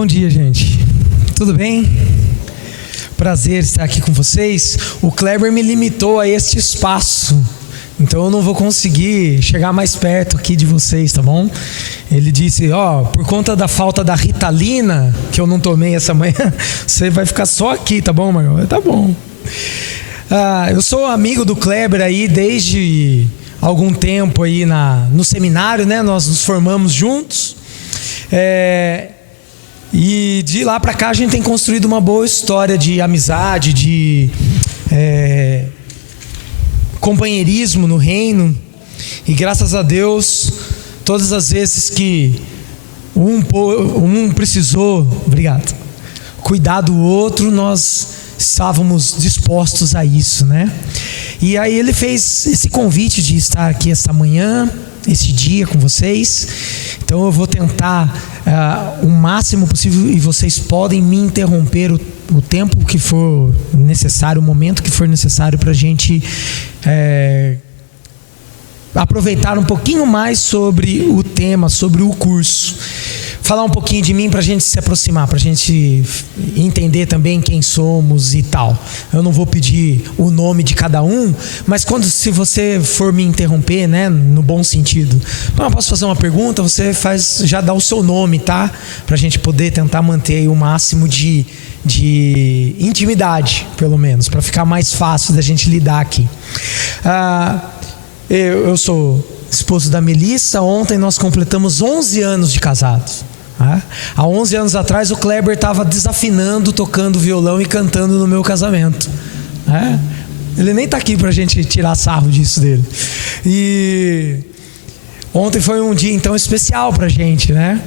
Bom dia, gente. Tudo bem? Prazer estar aqui com vocês. O Kleber me limitou a este espaço, então eu não vou conseguir chegar mais perto aqui de vocês, tá bom? Ele disse, por conta da falta da Ritalina, que eu não tomei essa manhã, você vai ficar só aqui, tá bom, Margot? Tá bom. Eu sou amigo do Kleber aí desde algum tempo aí no seminário, né? Nós nos formamos juntos. E de lá para cá a gente tem construído uma boa história de amizade, de companheirismo no reino. E graças a Deus, todas as vezes que um precisou, cuidar do outro, nós estávamos dispostos a isso, né? E aí ele fez esse convite de estar aqui essa manhã, esse dia com vocês. Então eu vou tentar o máximo possível, e vocês podem me interromper o tempo que for necessário, o momento que for necessário, para a gente aproveitar um pouquinho mais sobre o tema, sobre o curso. Falar um pouquinho de mim para a gente se aproximar, para a gente entender também quem somos e tal. Eu não vou pedir o nome de cada um, mas se você for me interromper, né, no bom sentido, eu posso fazer uma pergunta, você já dá o seu nome, tá? Para a gente poder tentar manter o máximo de intimidade, pelo menos, para ficar mais fácil da gente lidar aqui. Eu sou esposo da Melissa. Ontem nós completamos 11 anos de casados. Há 11 anos atrás o Kleber estava desafinando, tocando violão e cantando no meu casamento. Ele nem está aqui para a gente tirar sarro disso dele. E ontem foi um dia então especial para a gente, né?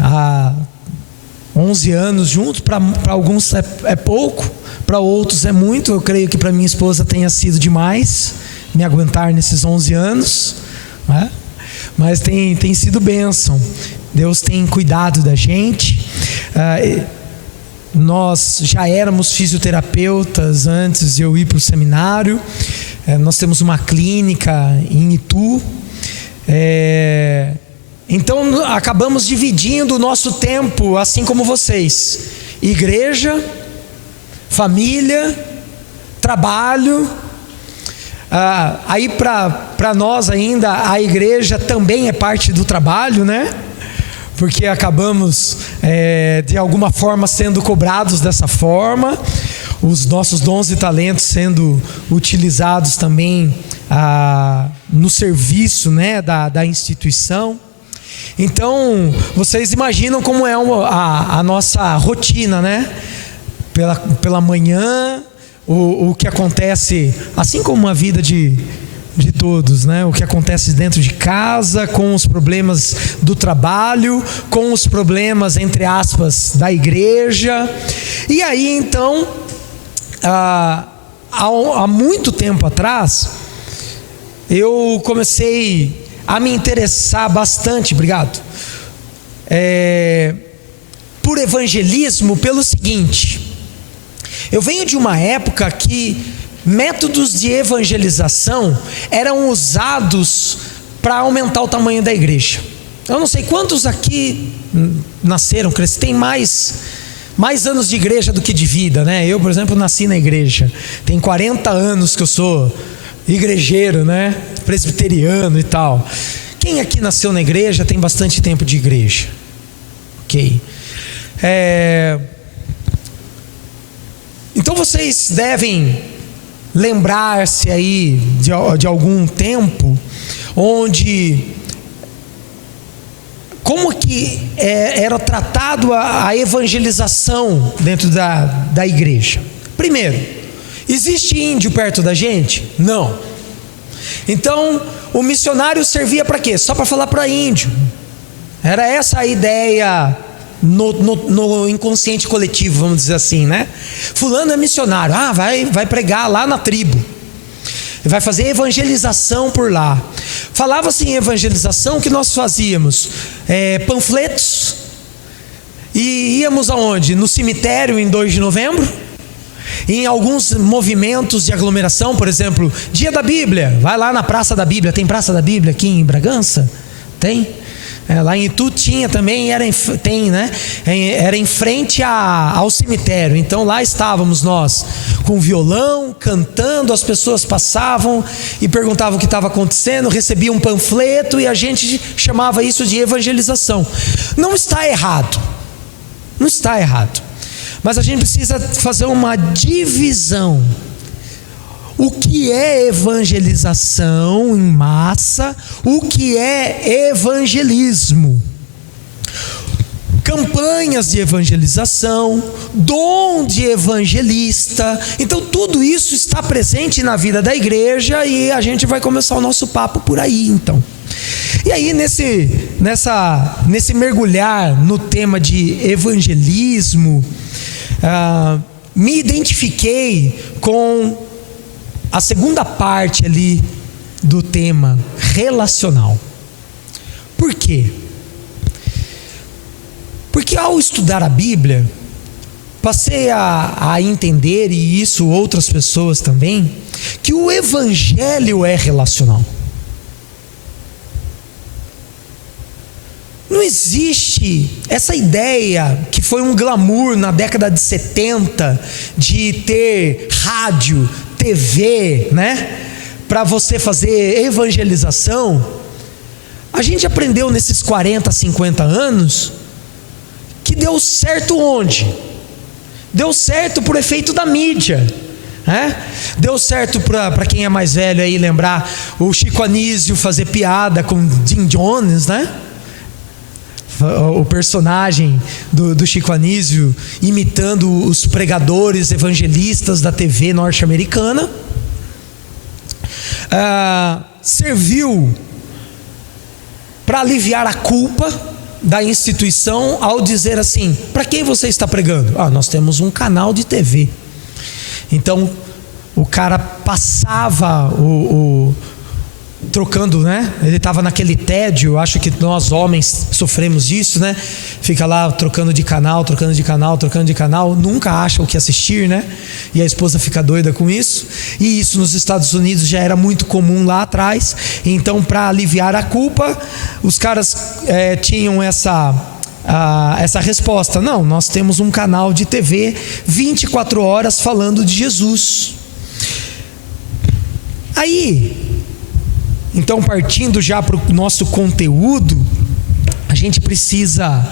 Há 11 anos juntos, para alguns é pouco, para outros é muito. Eu creio que para minha esposa tenha sido demais me aguentar nesses 11 anos, né? Mas tem sido bênção. Deus tem cuidado da gente. Nós já éramos fisioterapeutas antes de eu ir para o seminário. Nós temos uma clínica em Itu. Então acabamos dividindo o nosso tempo, assim como vocês: igreja, família, trabalho. Aí para nós ainda a igreja também é parte do trabalho, né? Porque acabamos de alguma forma sendo cobrados dessa forma, os nossos dons e talentos sendo utilizados também no serviço, né, da instituição. Então vocês imaginam como é a nossa rotina, né? Pela manhã, o que acontece, assim como a vida de todos, né? O que acontece dentro de casa, com os problemas do trabalho, com os problemas, entre aspas, da igreja. E aí então, há muito tempo atrás, eu comecei a me interessar bastante, por evangelismo, pelo seguinte: eu venho de uma época que métodos de evangelização eram usados para aumentar o tamanho da igreja. Eu não sei quantos aqui nasceram, cresceram, tem mais anos de igreja do que de vida, né? Eu, por exemplo, nasci na igreja. Tem 40 anos que eu sou igrejeiro, né? Presbiteriano e tal. Quem aqui nasceu na igreja tem bastante tempo de igreja? Ok. Então vocês devem lembrar-se aí de algum tempo onde como que era tratado a evangelização dentro da igreja. Primeiro, existe índio perto da gente? Não. Então o missionário servia para quê? Só para falar para índio. Era essa a ideia no inconsciente coletivo, vamos dizer assim, né? Fulano é missionário, vai pregar lá na tribo, vai fazer evangelização por lá. Falava-se em evangelização, que nós fazíamos panfletos, e íamos aonde? No cemitério em 2 de novembro, em alguns movimentos de aglomeração, por exemplo, Dia da Bíblia, vai lá na Praça da Bíblia. Tem Praça da Bíblia aqui em Bragança? Tem? Lá em Itu tinha também, tem, né? Era em frente ao cemitério. Então lá estávamos nós com violão, cantando, as pessoas passavam e perguntavam o que estava acontecendo, recebiam um panfleto e a gente chamava isso de evangelização. Não está errado, não está errado, mas a gente precisa fazer uma divisão. O que é evangelização em massa? O que é evangelismo? Campanhas de evangelização, dom de evangelista. Então tudo isso está presente na vida da igreja e a gente vai começar o nosso papo por aí, então. E aí nesse mergulhar no tema de evangelismo, me identifiquei com a segunda parte ali do tema relacional. Por quê? Porque ao estudar a Bíblia, passei a entender, e isso outras pessoas também, que o Evangelho é relacional. Não existe essa ideia que foi um glamour na década de 70 de ter rádio, TV, né? Para você fazer evangelização. A gente aprendeu nesses 40, 50 anos que deu certo onde? Deu certo por efeito da mídia, né? Deu certo para quem é mais velho aí lembrar o Chico Anísio fazer piada com Jim Jones, né? O personagem do Chico Anísio imitando os pregadores evangelistas da TV norte-americana. Serviu para aliviar a culpa da instituição ao dizer assim: para quem você está pregando? Nós temos um canal de TV. Então o cara passava trocando, né? Ele estava naquele tédio. Acho que nós homens sofremos disso, né? Fica lá trocando de canal, nunca acha o que assistir, né? E a esposa fica doida com isso. E isso nos Estados Unidos já era muito comum lá atrás. Então, para aliviar a culpa, os caras tinham essa resposta: não, nós temos um canal de TV 24 horas falando de Jesus. Aí, então, partindo já para o nosso conteúdo, a gente precisa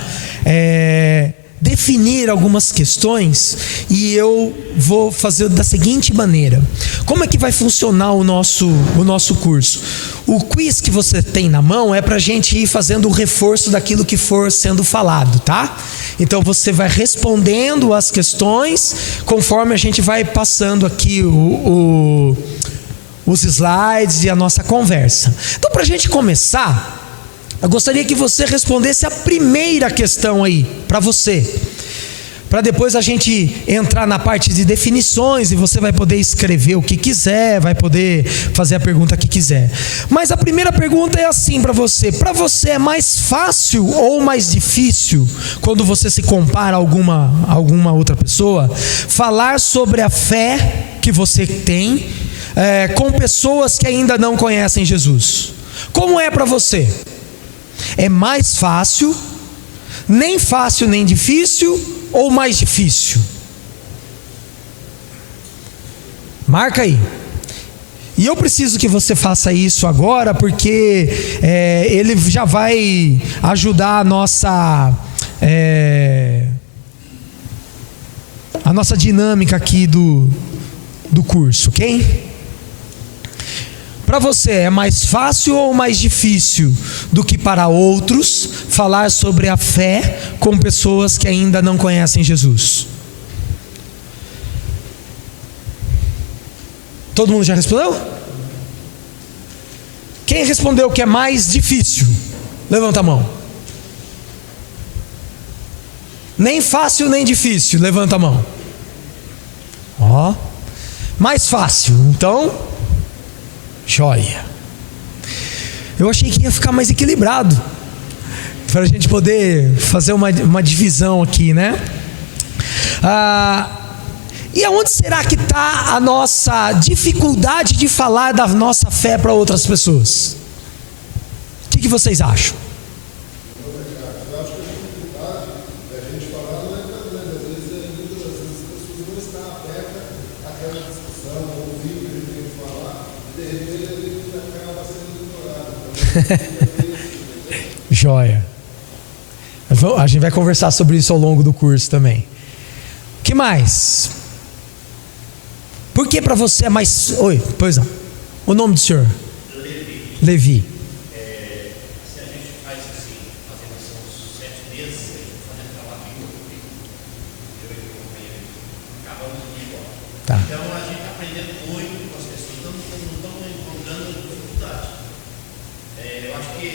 definir algumas questões, e eu vou fazer da seguinte maneira. Como é que vai funcionar o nosso curso? O quiz que você tem na mão é para a gente ir fazendo o reforço daquilo que for sendo falado, tá? Então você vai respondendo as questões conforme a gente vai passando aqui os slides e a nossa conversa. Então, para a gente começar, eu gostaria que você respondesse a primeira questão aí, para você, para depois a gente entrar na parte de definições, e você vai poder escrever o que quiser, vai poder fazer a pergunta que quiser. Mas a primeira pergunta é assim para você: é mais fácil ou mais difícil, quando você se compara a alguma outra pessoa, falar sobre a fé que você tem com pessoas que ainda não conhecem Jesus? Como é para você? É mais fácil, nem difícil, ou mais difícil? Marca aí. E eu preciso que você faça isso agora, porque ele já vai ajudar a nossa dinâmica aqui do curso, ok? Para você, é mais fácil ou mais difícil do que para outros falar sobre a fé com pessoas que ainda não conhecem Jesus? Todo mundo já respondeu? Quem respondeu que é mais difícil? Levanta a mão. Nem fácil nem difícil, levanta a mão. Mais fácil, então, joia. Eu achei que ia ficar mais equilibrado, para a gente poder fazer uma divisão aqui, né? E aonde será que está a nossa dificuldade de falar da nossa fé para outras pessoas? O que vocês acham? Joia. A gente vai conversar sobre isso ao longo do curso também. Que mais? Por que para você é mais... Oi, pois não. O nome do senhor? Levi. Se a gente faz assim, fazendo uns 7 meses, fazendo aquela Bíblia, eu e meu companheiro, acabamos de ir embora. Tá. Então a gente está aprendendo muito com as pessoas, não estamos encontrando dificuldade. Eu acho que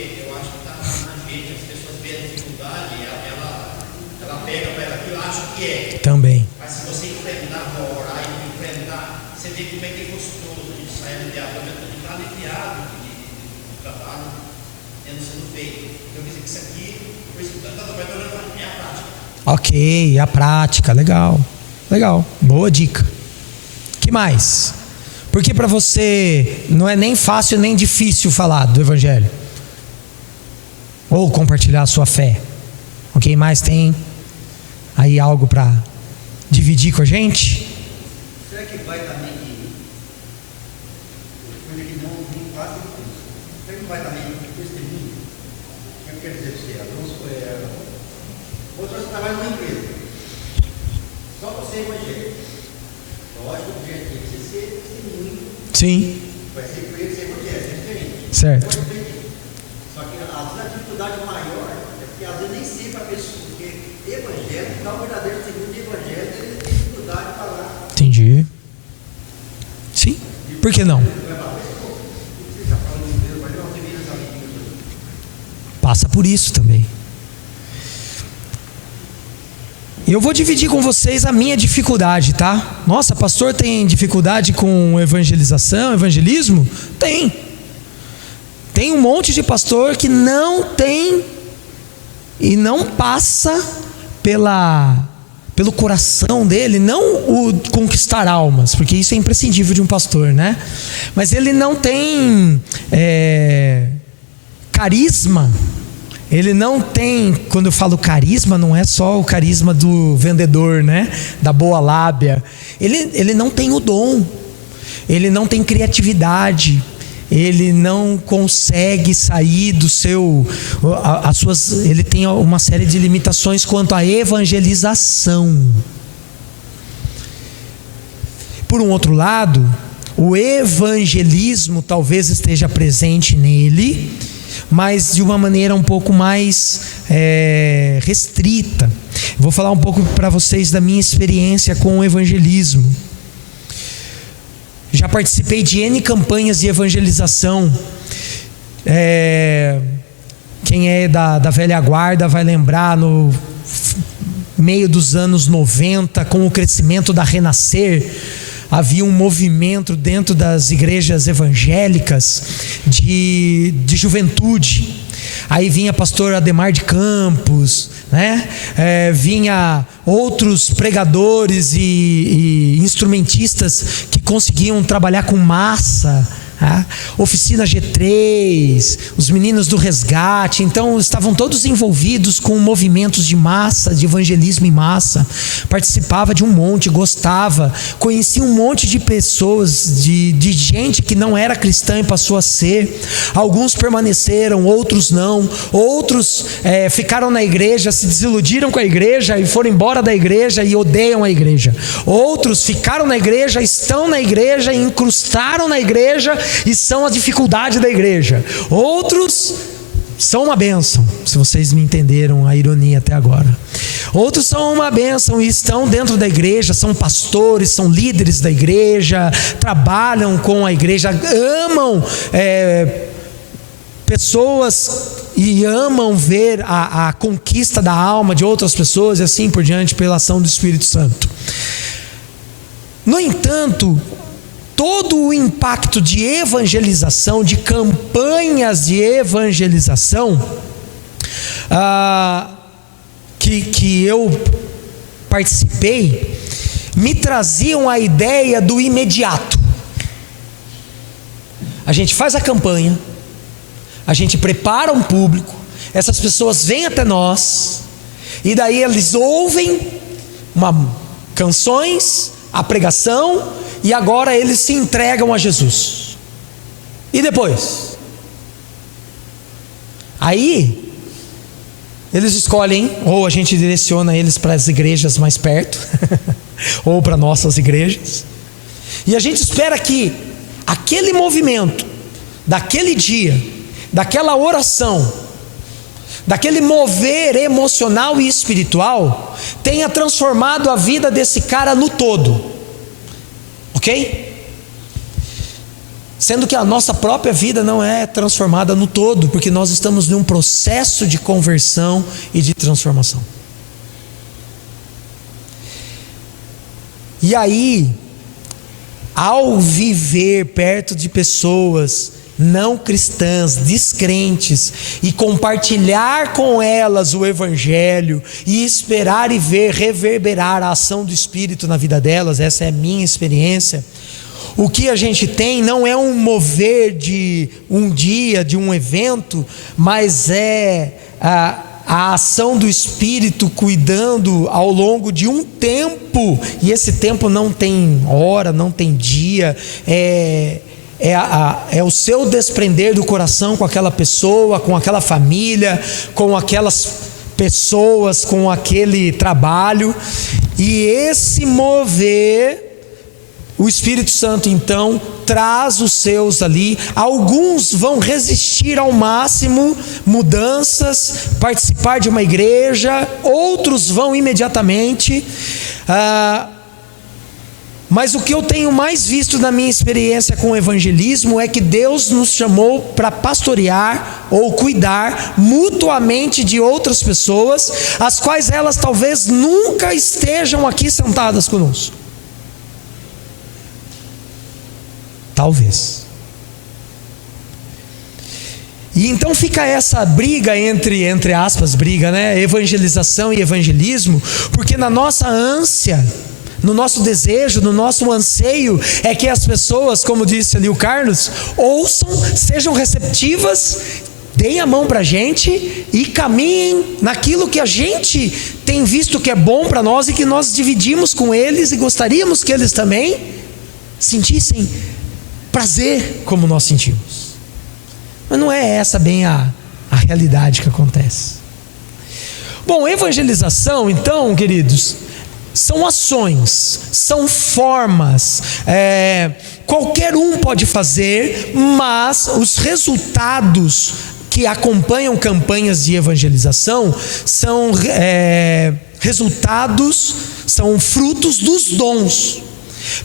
está na gente, as pessoas veem a dificuldade, ela pega para ela que eu acho que é. Também. Mas se você enfrentar, orar e enfrentar, você vê como é que é gostoso de sair do diabo, de estar aliviado de trabalho tendo sido feito. Eu disse que isso aqui, por isso que está trabalhando é a prática. Ok, a prática, legal. Legal, boa dica. Que mais? Porque para você não é nem fácil nem difícil falar do Evangelho ou compartilhar a sua fé. Ok, mais tem aí algo para dividir com a gente? Será que vai também de coisa que não faz isso? Será que vai também de testemunho? O que eu quero dizer para você? Outras trabalham numa empresa. Só você é evangélico. Lógico, o objetivo é você ser testemunho. Sim. Vai ser por ele ser evangélico, é diferente. Certo. Só que às vezes a dificuldade maior é que às vezes nem sempre a pessoa, porque evangélico, dá o verdadeiro segundo de evangelho, ele tem dificuldade de falar. Entendi. Sim. Por que não? Passa por isso também. Eu vou dividir com vocês a minha dificuldade, tá? Nossa, pastor, tem dificuldade com evangelização, evangelismo? Tem. Tem um monte de pastor que não tem e não passa pelo coração dele, não o conquistar almas, porque isso é imprescindível de um pastor, né? Mas ele não tem carisma. Ele não tem, quando eu falo carisma, não é só o carisma do vendedor, né? Da boa lábia. Ele não tem o dom, ele não tem criatividade, ele não consegue sair do seu, ele tem uma série de limitações quanto à evangelização. Por um outro lado, o evangelismo talvez esteja presente nele, mas de uma maneira um pouco mais restrita. Vou falar um pouco para vocês da minha experiência com o evangelismo. Já participei de N campanhas de evangelização. Quem é da velha guarda vai lembrar, no meio dos anos 90, com o crescimento da Renascer, havia um movimento dentro das igrejas evangélicas de juventude. Aí vinha pastor Ademar de Campos, né? Vinha outros pregadores e instrumentistas que conseguiam trabalhar com massa, Oficina G3, os meninos do resgate. Então estavam todos envolvidos com movimentos de massa, de evangelismo em massa. Participava de um monte, gostava, conhecia um monte de pessoas, de gente que não era cristã e passou a ser. Alguns permaneceram, outros não. Outros ficaram na igreja, se desiludiram com a igreja e foram embora da igreja e odeiam a igreja. Outros ficaram na igreja, estão na igreja, incrustaram na igreja e são a dificuldade da igreja. Outros são uma bênção, se vocês me entenderam a ironia até agora. Outros são uma bênção e estão dentro da igreja, são pastores, são líderes da igreja, trabalham com a igreja, amam pessoas e amam ver a conquista da alma de outras pessoas e assim por diante, pela ação do Espírito Santo. No entanto, todo o impacto de evangelização, de campanhas de evangelização que eu participei, me traziam a ideia do imediato. A gente faz a campanha, a gente prepara um público, essas pessoas vêm até nós, e daí eles ouvem canções, a pregação, e agora eles se entregam a Jesus. E depois? Aí eles escolhem, ou a gente direciona eles para as igrejas mais perto, ou para nossas igrejas, e a gente espera que aquele movimento, daquele dia, daquela oração, daquele mover emocional e espiritual, tenha transformado a vida desse cara no todo, ok? Sendo que a nossa própria vida não é transformada no todo, porque nós estamos num processo de conversão e de transformação. E aí, ao viver perto de pessoas não cristãs, descrentes, e compartilhar com elas o Evangelho, e esperar e ver reverberar a ação do Espírito na vida delas, essa é a minha experiência. O que a gente tem não é um mover de um dia, de um evento, mas é a ação do Espírito cuidando ao longo de um tempo, e esse tempo não tem hora, não tem dia, é o seu desprender do coração com aquela pessoa, com aquela família, com aquelas pessoas, com aquele trabalho, e esse mover, o Espírito Santo então traz os seus ali. Alguns vão resistir ao máximo mudanças, participar de uma igreja, outros vão imediatamente. Mas o que eu tenho mais visto na minha experiência com o evangelismo é que Deus nos chamou para pastorear ou cuidar mutuamente de outras pessoas, as quais elas talvez nunca estejam aqui sentadas conosco. Talvez. E então fica essa briga entre aspas, briga, né? Evangelização e evangelismo, porque na nossa ânsia, no nosso desejo, no nosso anseio, é que as pessoas, como disse ali o Carlos, ouçam, sejam receptivas, deem a mão para a gente e caminhem naquilo que a gente tem visto que é bom para nós e que nós dividimos com eles, e gostaríamos que eles também sentissem prazer como nós sentimos. Mas não é essa bem a realidade que acontece. Bom, evangelização então, queridos, são ações, são formas, qualquer um pode fazer, mas os resultados que acompanham campanhas de evangelização são resultados, são frutos dos dons.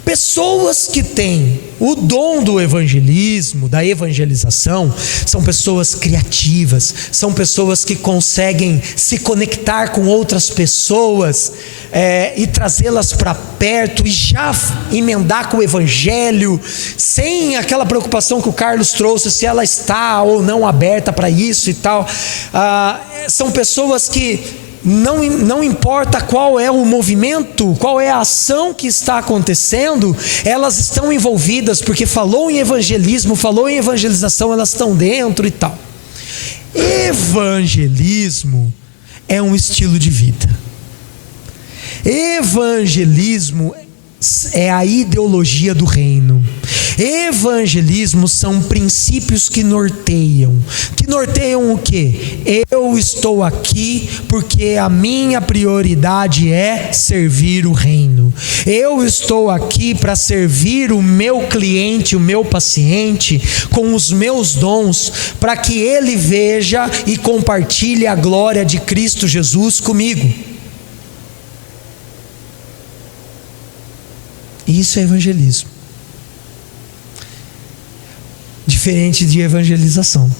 Pessoas que têm o dom do evangelismo, da evangelização, são pessoas criativas, são pessoas que conseguem se conectar com outras pessoas e trazê-las para perto e já emendar com o evangelho, sem aquela preocupação que o Carlos trouxe, se ela está ou não aberta para isso e tal. São pessoas que não importa qual é o movimento, qual é a ação que está acontecendo, elas estão envolvidas, porque falou em evangelismo, falou em evangelização, elas estão dentro e tal. Evangelismo é um estilo de vida. Evangelismo é a ideologia do reino. Evangelismo são princípios que norteiam o quê? Eu estou aqui porque a minha prioridade é servir o reino. Eu estou aqui para servir o meu cliente, o meu paciente, com os meus dons, para que ele veja e compartilhe a glória de Cristo Jesus comigo. Isso é evangelismo. Diferente de evangelização.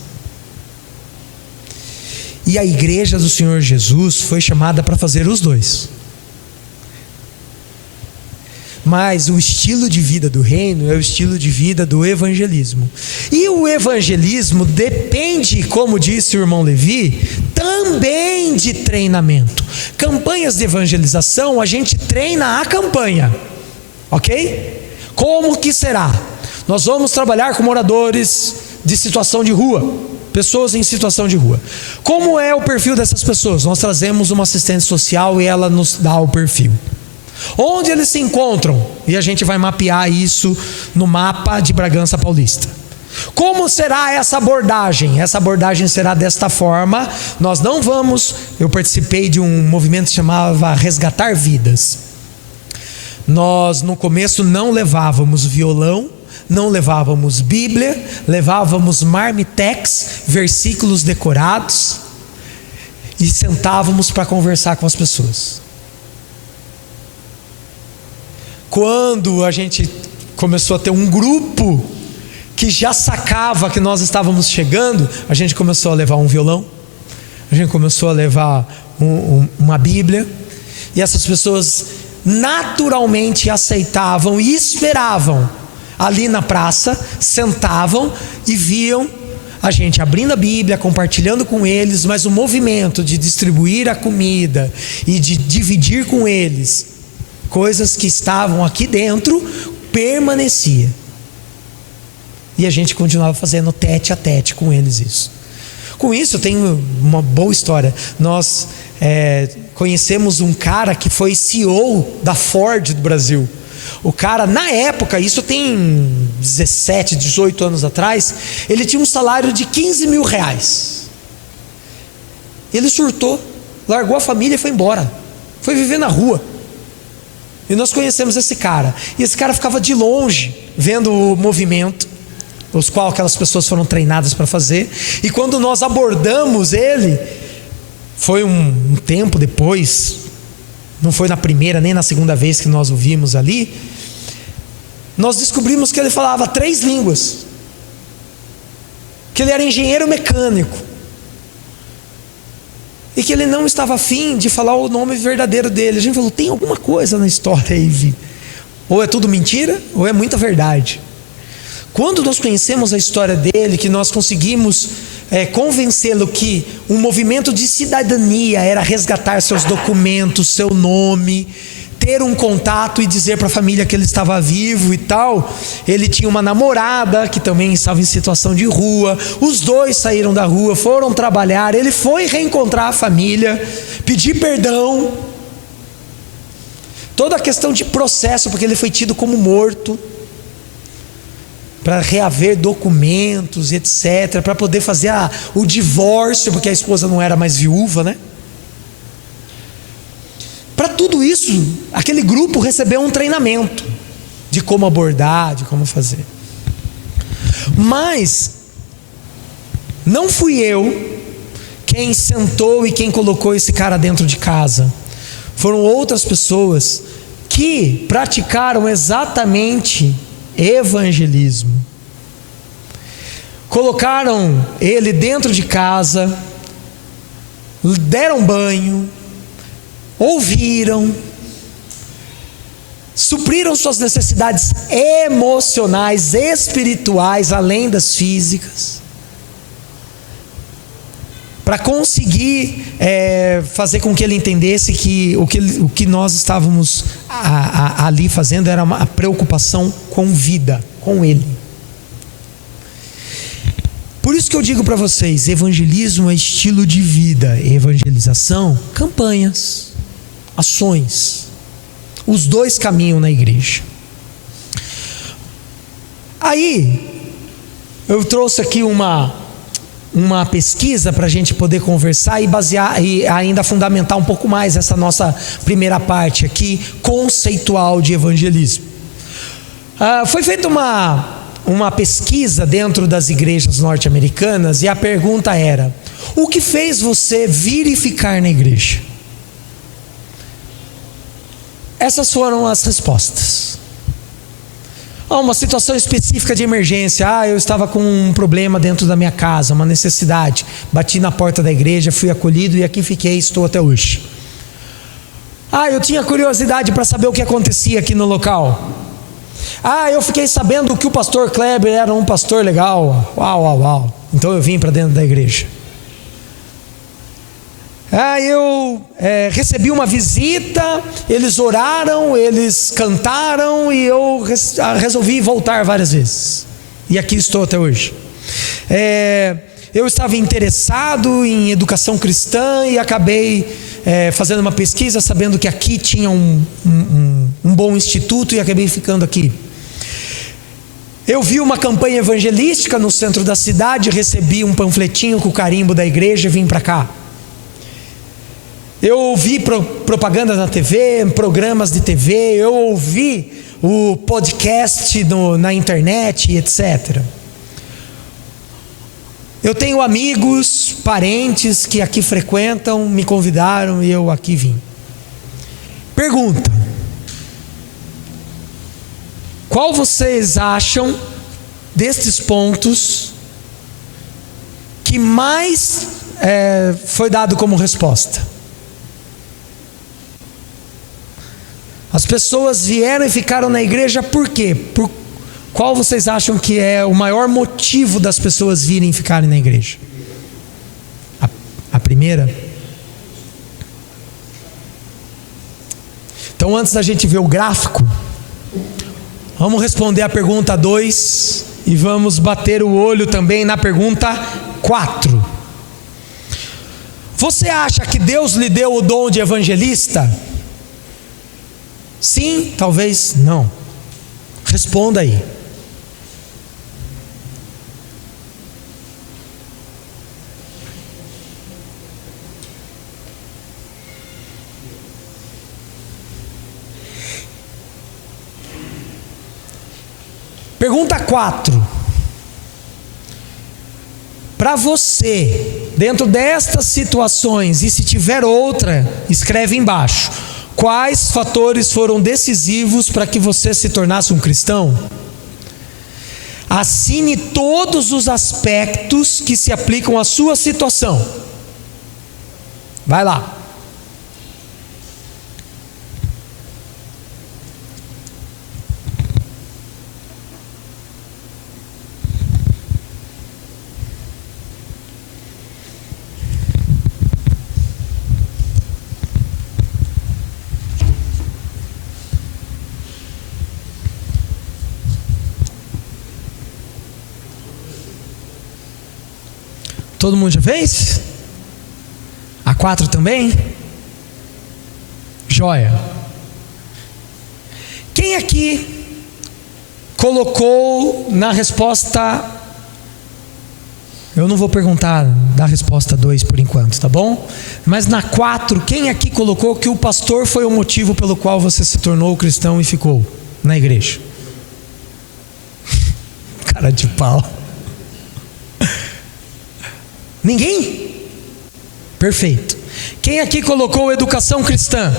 E a igreja do Senhor Jesus foi chamada para fazer os dois. Mas o estilo de vida do reino é o estilo de vida do evangelismo. E o evangelismo depende, como disse o irmão Levi, também de treinamento. Campanhas de evangelização, a gente treina a campanha. Ok? Como que será? Nós vamos trabalhar com moradores de situação de rua, pessoas em situação de rua. Como é o perfil dessas pessoas? Nós trazemos uma assistente social e ela nos dá o perfil. Onde eles se encontram? E a gente vai mapear isso no mapa de Bragança Paulista. Como será essa abordagem? Essa abordagem será desta forma. Nós não vamos... Eu participei de um movimento que chamava Resgatar Vidas. Nós no começo não levávamos violão, não levávamos Bíblia, levávamos marmitex, versículos decorados, e sentávamos para conversar com as pessoas. Quando a gente começou a ter um grupo que já sacava que nós estávamos chegando, a gente começou a levar um violão, a gente começou a levar uma Bíblia, e essas pessoas naturalmente aceitavam e esperavam ali na praça, sentavam e viam a gente abrindo a Bíblia, compartilhando com eles, mas o movimento de distribuir a comida e de dividir com eles coisas que estavam aqui dentro permanecia. E a gente continuava fazendo tete a tete com eles isso. Com isso eu tenho uma boa história. Nós conhecemos um cara que foi CEO da Ford do Brasil. O cara, na época, isso tem 17, 18 anos atrás, ele tinha um salário de 15 mil reais. Ele surtou, largou a família e foi embora. Foi viver na rua. E nós conhecemos esse cara. E esse cara ficava de longe, vendo o movimento, os qual aquelas pessoas foram treinadas para fazer. E quando nós abordamos ele, foi um tempo depois, não foi na primeira nem na segunda vez que nós o vimos ali, nós descobrimos que ele falava 3 línguas, que ele era engenheiro mecânico, e que ele não estava afim de falar o nome verdadeiro dele. A gente falou: tem alguma coisa na história aí, Vi. Ou é tudo mentira, ou é muita verdade. Quando nós conhecemos a história dele, que nós conseguimos convencê-lo que um movimento de cidadania era resgatar seus documentos, seu nome, ter um contato e dizer para a família que ele estava vivo e tal. Ele tinha uma namorada que também estava em situação de rua. Os dois saíram da rua, foram trabalhar. Ele foi reencontrar a família, pedir perdão. Toda a questão de processo, porque ele foi tido como morto, para reaver documentos, etc., para poder fazer o divórcio, porque a esposa não era mais viúva, né? Para tudo isso, aquele grupo recebeu um treinamento de como abordar, de como fazer. Mas não fui eu quem sentou e quem colocou esse cara dentro de casa. Foram outras pessoas que praticaram exatamente evangelismo. Colocaram ele dentro de casa, deram banho, ouviram, supriram suas necessidades emocionais, espirituais, além das físicas, para conseguir fazer com que ele entendesse que o que nós estávamos ali fazendo era uma preocupação com vida, com ele. Por isso que eu digo para vocês: evangelismo é estilo de vida, evangelização, campanhas, ações. Os dois caminham na igreja. Aí eu trouxe aqui uma pesquisa para a gente poder conversar e basear e ainda fundamentar um pouco mais essa nossa primeira parte aqui conceitual de evangelismo. Foi feita uma pesquisa dentro das igrejas norte-americanas, e a pergunta era: o que fez você vir e ficar na igreja? Essas foram as respostas. Uma situação específica de emergência. Eu estava com um problema dentro da minha casa, uma necessidade, bati na porta da igreja, fui acolhido e aqui fiquei, estou até hoje. Eu tinha curiosidade para saber o que acontecia aqui no local. Eu fiquei sabendo que o pastor Kleber era um pastor legal. Uau. Então eu vim para dentro da igreja. Eu recebi uma visita, eles oraram, eles cantaram e eu resolvi voltar várias vezes. E aqui estou até hoje. Eu estava interessado em educação cristã e acabei fazendo uma pesquisa, sabendo que aqui tinha um bom instituto, e acabei ficando aqui. Eu vi uma campanha evangelística no centro da cidade, recebi um panfletinho com o carimbo da igreja e vim para cá. Eu ouvi propaganda na TV, programas de TV, eu ouvi o podcast na internet, etc. Eu tenho amigos, parentes que aqui frequentam, me convidaram e eu aqui vim. Pergunta: qual vocês acham destes pontos que mais foi dado como resposta? As pessoas vieram e ficaram na igreja por quê? Qual vocês acham que é o maior motivo das pessoas virem e ficarem na igreja? A primeira? Então, antes da gente ver o gráfico, vamos responder a pergunta 2 e vamos bater o olho também na pergunta 4. Você acha que Deus lhe deu o dom de evangelista? Sim, talvez não. Responda aí. Pergunta 4. Para você, dentro destas situações, e se tiver outra, escreve embaixo: quais fatores foram decisivos para que você se tornasse um cristão? Assine todos os aspectos que se aplicam à sua situação. Vai lá. Todo mundo já fez? A 4 também? Joia. Quem aqui colocou na resposta... Eu não vou perguntar da resposta 2 por enquanto, tá bom? Mas na 4, quem aqui colocou que o pastor foi o motivo pelo qual você se tornou cristão e ficou na igreja? Cara de pau. Ninguém? Perfeito. Quem aqui colocou educação cristã?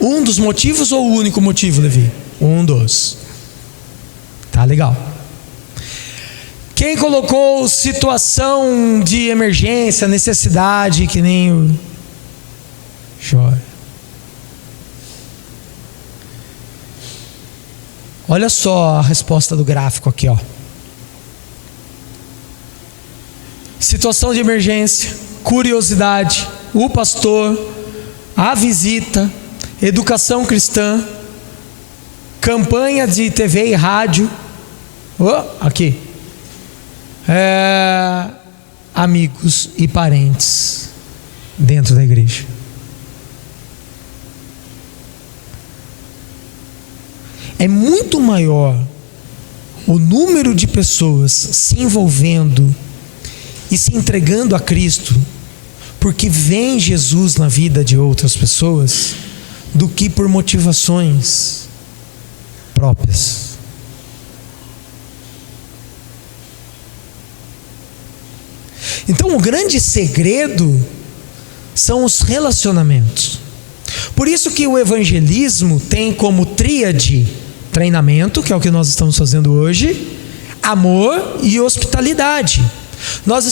Um dos motivos ou o único motivo, Levi? Um dos. Tá legal. Quem colocou situação de emergência, necessidade, que nem o... Joia. Olha só a resposta do gráfico aqui, ó. Situação de emergência, curiosidade, o pastor, a visita, educação cristã, campanha de TV e rádio, aqui, amigos e parentes dentro da igreja. É muito maior o número de pessoas se envolvendo e se entregando a Cristo, porque vem Jesus na vida de outras pessoas, do que por motivações próprias. Então, o grande segredo são os relacionamentos. Por isso que o evangelismo tem como tríade treinamento, que é o que nós estamos fazendo hoje, amor e hospitalidade. Nós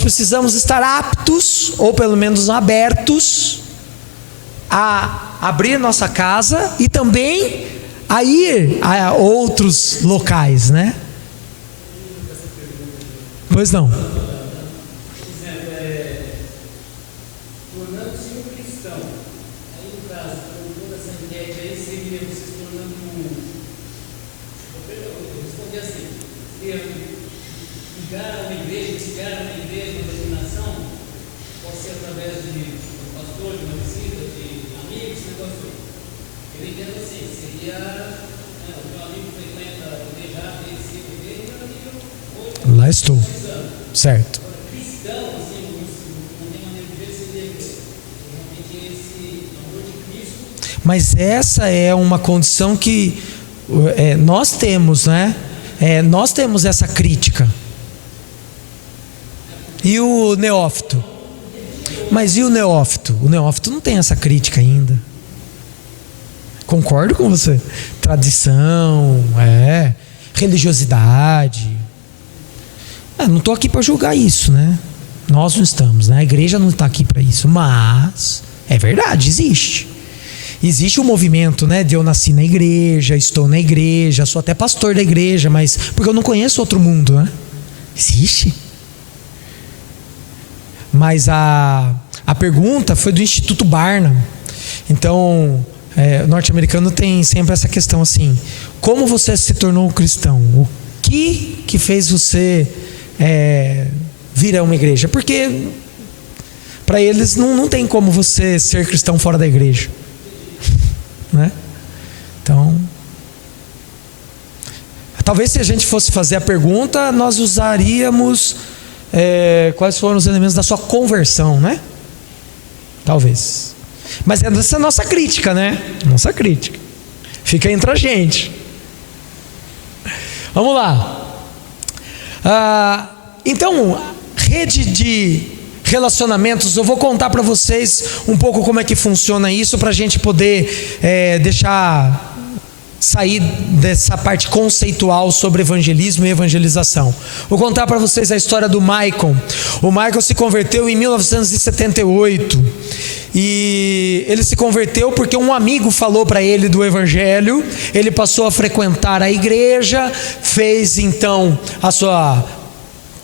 precisamos estar aptos, ou pelo menos abertos, a abrir nossa casa e também a ir a outros locais, né? Pois não. Tornando-se um cristão, aí no caso, toda essa enquete aí seria você se tornando eu respondi assim, ligar a uma igreja, uma denominação, pode ser através de um pastor, de uma visita, de amigos, esse negócio. Eu entendo assim, seria estou. Certo. Cristão, assim, não tem maneira de ver, seria realmente esse amor de Cristo. Mas essa é uma condição que nós temos, né? Nós temos essa crítica. E o neófito? Mas e o neófito? O neófito não tem essa crítica ainda. Concordo com você. Tradição, religiosidade. Não estou aqui para julgar isso, né? Nós não estamos, né? A igreja não está aqui para isso. Mas é verdade, existe. Existe um movimento, né? De eu nasci na igreja, estou na igreja, sou até pastor da igreja, mas porque eu não conheço outro mundo, né? Existe. Mas a pergunta foi do Instituto Barna. Então, o norte-americano tem sempre essa questão assim: como você se tornou um cristão? O que fez você vir a uma igreja? Porque para eles não tem como você ser cristão fora da igreja, né? Então, talvez se a gente fosse fazer a pergunta, nós usaríamos quais foram os elementos da sua conversão, né? Talvez. Mas essa é a nossa crítica, né? Nossa crítica. Fica entre a gente. Vamos lá. Então, rede de relacionamentos, eu vou contar para vocês um pouco como é que funciona isso, para a gente poder sair dessa parte conceitual sobre evangelismo e evangelização. Vou contar para vocês a história do Michael. O Michael se converteu em 1978 e ele se converteu porque um amigo falou para ele do evangelho. Ele passou a frequentar a igreja, fez então a sua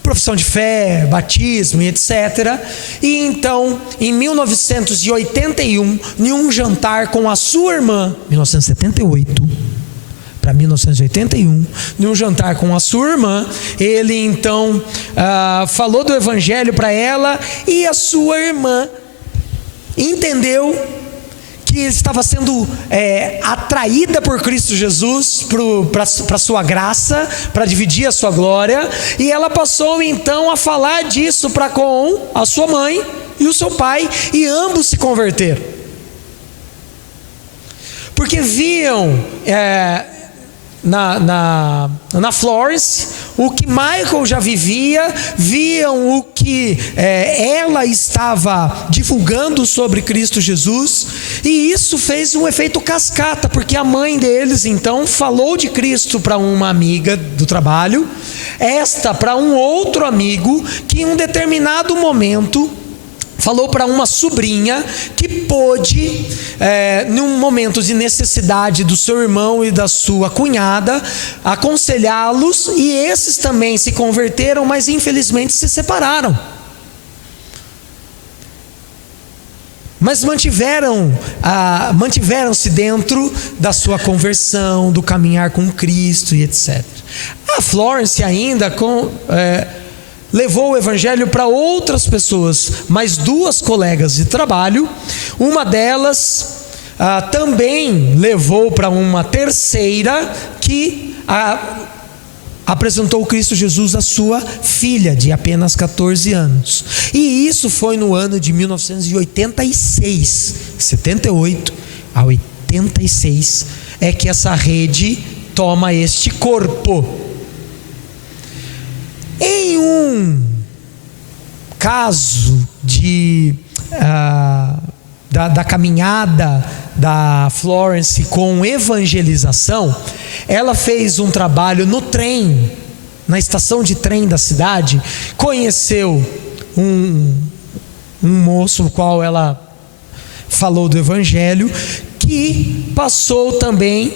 profissão de fé, batismo e etc. E então, em 1981, em um jantar com a sua irmã, 1978 para 1981, em um jantar com a sua irmã, ele então falou do evangelho para ela, e a sua irmã entendeu que estava sendo atraída por Cristo Jesus para a sua graça, para dividir a sua glória, e ela passou então a falar disso para com a sua mãe e o seu pai, e ambos se converteram, porque viam na Florence o que Michael já vivia, viam o que ela estava divulgando sobre Cristo Jesus, e isso fez um efeito cascata, porque a mãe deles então falou de Cristo para uma amiga do trabalho, esta para um outro amigo, que em um determinado momento falou para uma sobrinha que pôde, num momento de necessidade do seu irmão e da sua cunhada, aconselhá-los, e esses também se converteram, mas infelizmente se separaram. Mas mantiveram-se dentro da sua conversão, do caminhar com Cristo e etc. A Florence ainda levou o evangelho para outras pessoas, mais duas colegas de trabalho. Uma delas também levou para uma terceira, que apresentou o Cristo Jesus à sua filha de apenas 14 anos. E isso foi no ano de 1986, 78 a 86, é que essa rede toma este corpo. Em um caso da caminhada da Florence com evangelização, ela fez um trabalho no trem, na estação de trem da cidade, conheceu um moço, o qual ela falou do evangelho, que passou também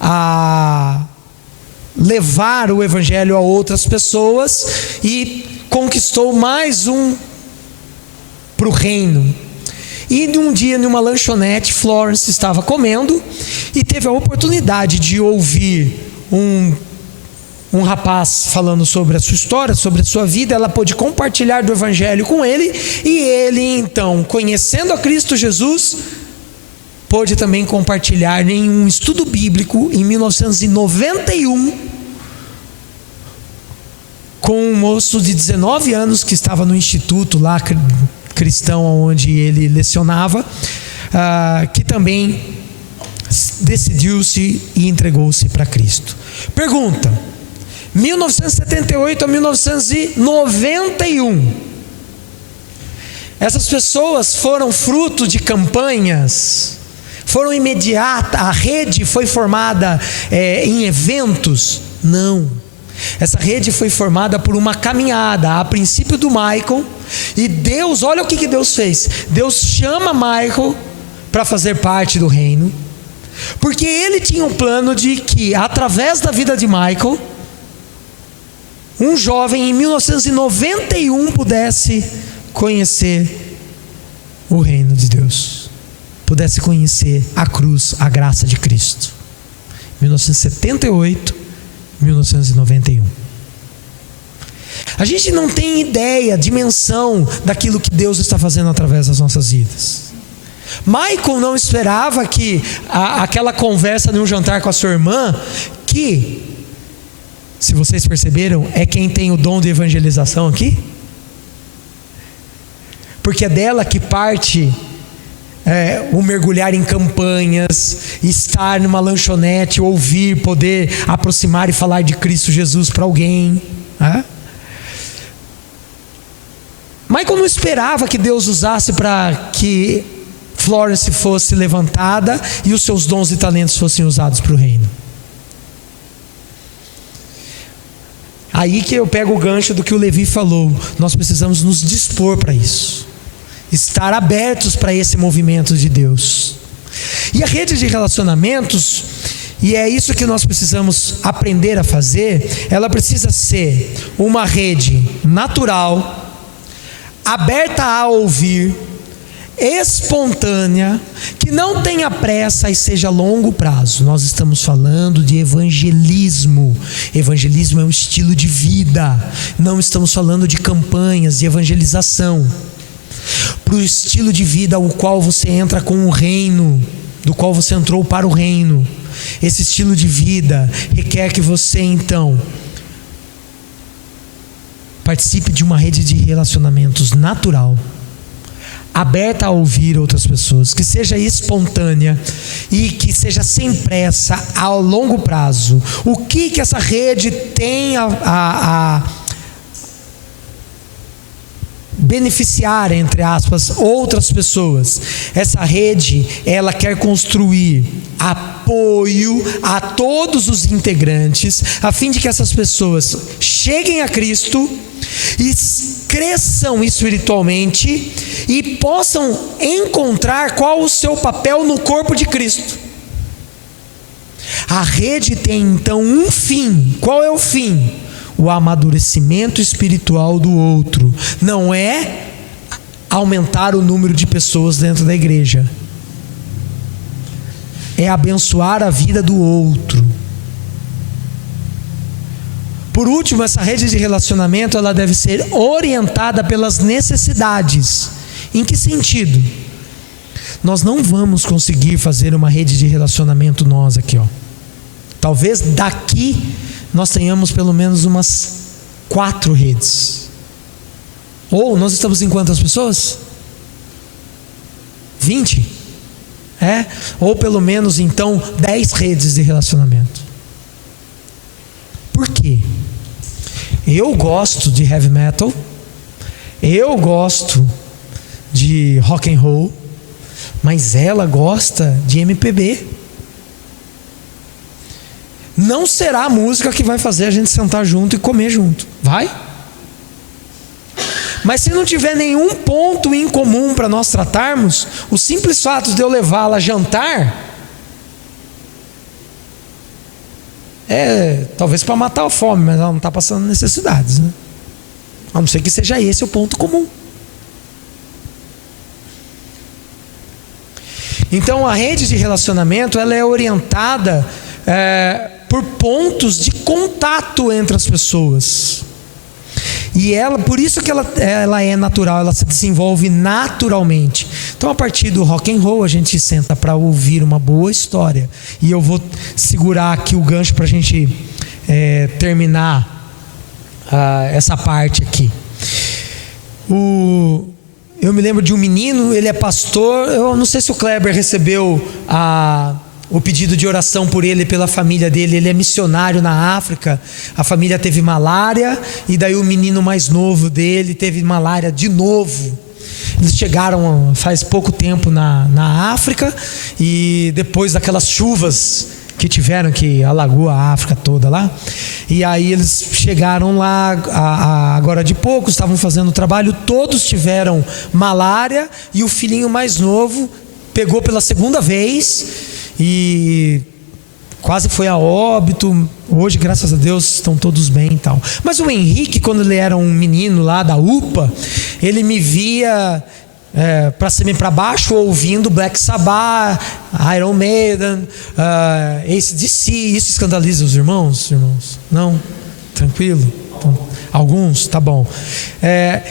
a levar o evangelho a outras pessoas e conquistou mais um para o reino. E um dia, numa lanchonete, Florence estava comendo e teve a oportunidade de ouvir um rapaz falando sobre a sua história, sobre a sua vida. Ela pôde compartilhar do evangelho com ele, e ele então, conhecendo a Cristo Jesus, pôde também compartilhar em um estudo bíblico em 1991 com um moço de 19 anos que estava no instituto lá cristão onde ele lecionava, que também decidiu-se e entregou-se para Cristo. Pergunta: 1978 a 1991, essas pessoas foram fruto de campanhas? Foram imediatas? A rede foi formada em eventos? Não. Essa rede foi formada por uma caminhada, a princípio do Michael. E Deus, olha o que Deus fez. Deus chama Michael para fazer parte do reino, porque ele tinha um plano de que, através da vida de Michael, um jovem em 1991 pudesse conhecer o reino de Deus, pudesse conhecer a cruz, a graça de Cristo. 1978, 1991. A gente não tem ideia, dimensão daquilo que Deus está fazendo através das nossas vidas. Michael não esperava que aquela conversa de um jantar com a sua irmã, que, se vocês perceberam, é quem tem o dom de evangelização aqui, porque é dela que parte o mergulhar em campanhas, estar numa lanchonete, ouvir, poder aproximar e falar de Cristo Jesus para alguém. Michael não esperava que Deus usasse para que Florence fosse levantada e os seus dons e talentos fossem usados para o reino. Aí que eu pego o gancho do que o Levi falou. Nós precisamos nos dispor para isso, estar abertos para esse movimento de Deus. E a rede de relacionamentos, e é isso que nós precisamos aprender a fazer, ela precisa ser uma rede natural, aberta a ouvir, espontânea, que não tenha pressa e seja a longo prazo. Nós estamos falando de evangelismo. Evangelismo é um estilo de vida. Não estamos falando de campanhas de evangelização. Para o estilo de vida ao qual você entra com o reino, do qual você entrou para o reino. Esse estilo de vida requer que você então participe de uma rede de relacionamentos natural, aberta a ouvir outras pessoas, que seja espontânea e que seja sem pressa, ao longo prazo. O que essa rede tem a beneficiar, entre aspas, outras pessoas? Essa rede, ela quer construir apoio a todos os integrantes, a fim de que essas pessoas cheguem a Cristo e cresçam espiritualmente e possam encontrar qual o seu papel no corpo de Cristo. A rede tem então um fim. Qual é o fim? O amadurecimento espiritual do outro. Não é aumentar o número de pessoas dentro da igreja, é abençoar a vida do outro. Por último, essa rede de relacionamento, ela deve ser orientada pelas necessidades. Em que sentido? Nós não vamos conseguir fazer uma rede de relacionamento nós aqui, Talvez daqui nós tenhamos pelo menos umas 4 redes. Ou nós estamos em quantas pessoas? 20? Ou pelo menos então 10 redes de relacionamento. Por quê? Eu gosto de heavy metal, eu gosto de rock and roll, mas ela gosta de MPB. Não será a música que vai fazer a gente sentar junto e comer junto. Vai? Mas se não tiver nenhum ponto em comum para nós tratarmos, o simples fato de eu levá-la a jantar talvez para matar a fome, mas ela não está passando necessidades, né? A não ser que seja esse o ponto comum. Então a rede de relacionamento, ela é orientada por pontos de contato entre as pessoas. E por isso que ela é natural, ela se desenvolve naturalmente. Então, a partir do rock and roll, a gente senta para ouvir uma boa história. E eu vou segurar aqui o gancho para a gente terminar essa parte aqui. Eu me lembro de um menino, ele é pastor. Eu não sei se o Kleber recebeu o pedido de oração por ele e pela família dele. Ele é missionário na África. A família teve malária, e daí o menino mais novo dele teve malária de novo. Eles chegaram faz pouco tempo na África, e depois daquelas chuvas que tiveram, que alagou a África toda lá, e aí eles chegaram lá agora de pouco, estavam fazendo o trabalho, todos tiveram malária, e o filhinho mais novo pegou pela segunda vez e quase foi a óbito. Hoje, graças a Deus, estão todos bem e tal. Mas o Henrique, quando ele era um menino lá da UPA, ele me via para cima e para baixo ouvindo Black Sabbath, Iron Maiden, AC/DC. Isso escandaliza os irmãos? Não? Tranquilo? Então, alguns? Tá bom.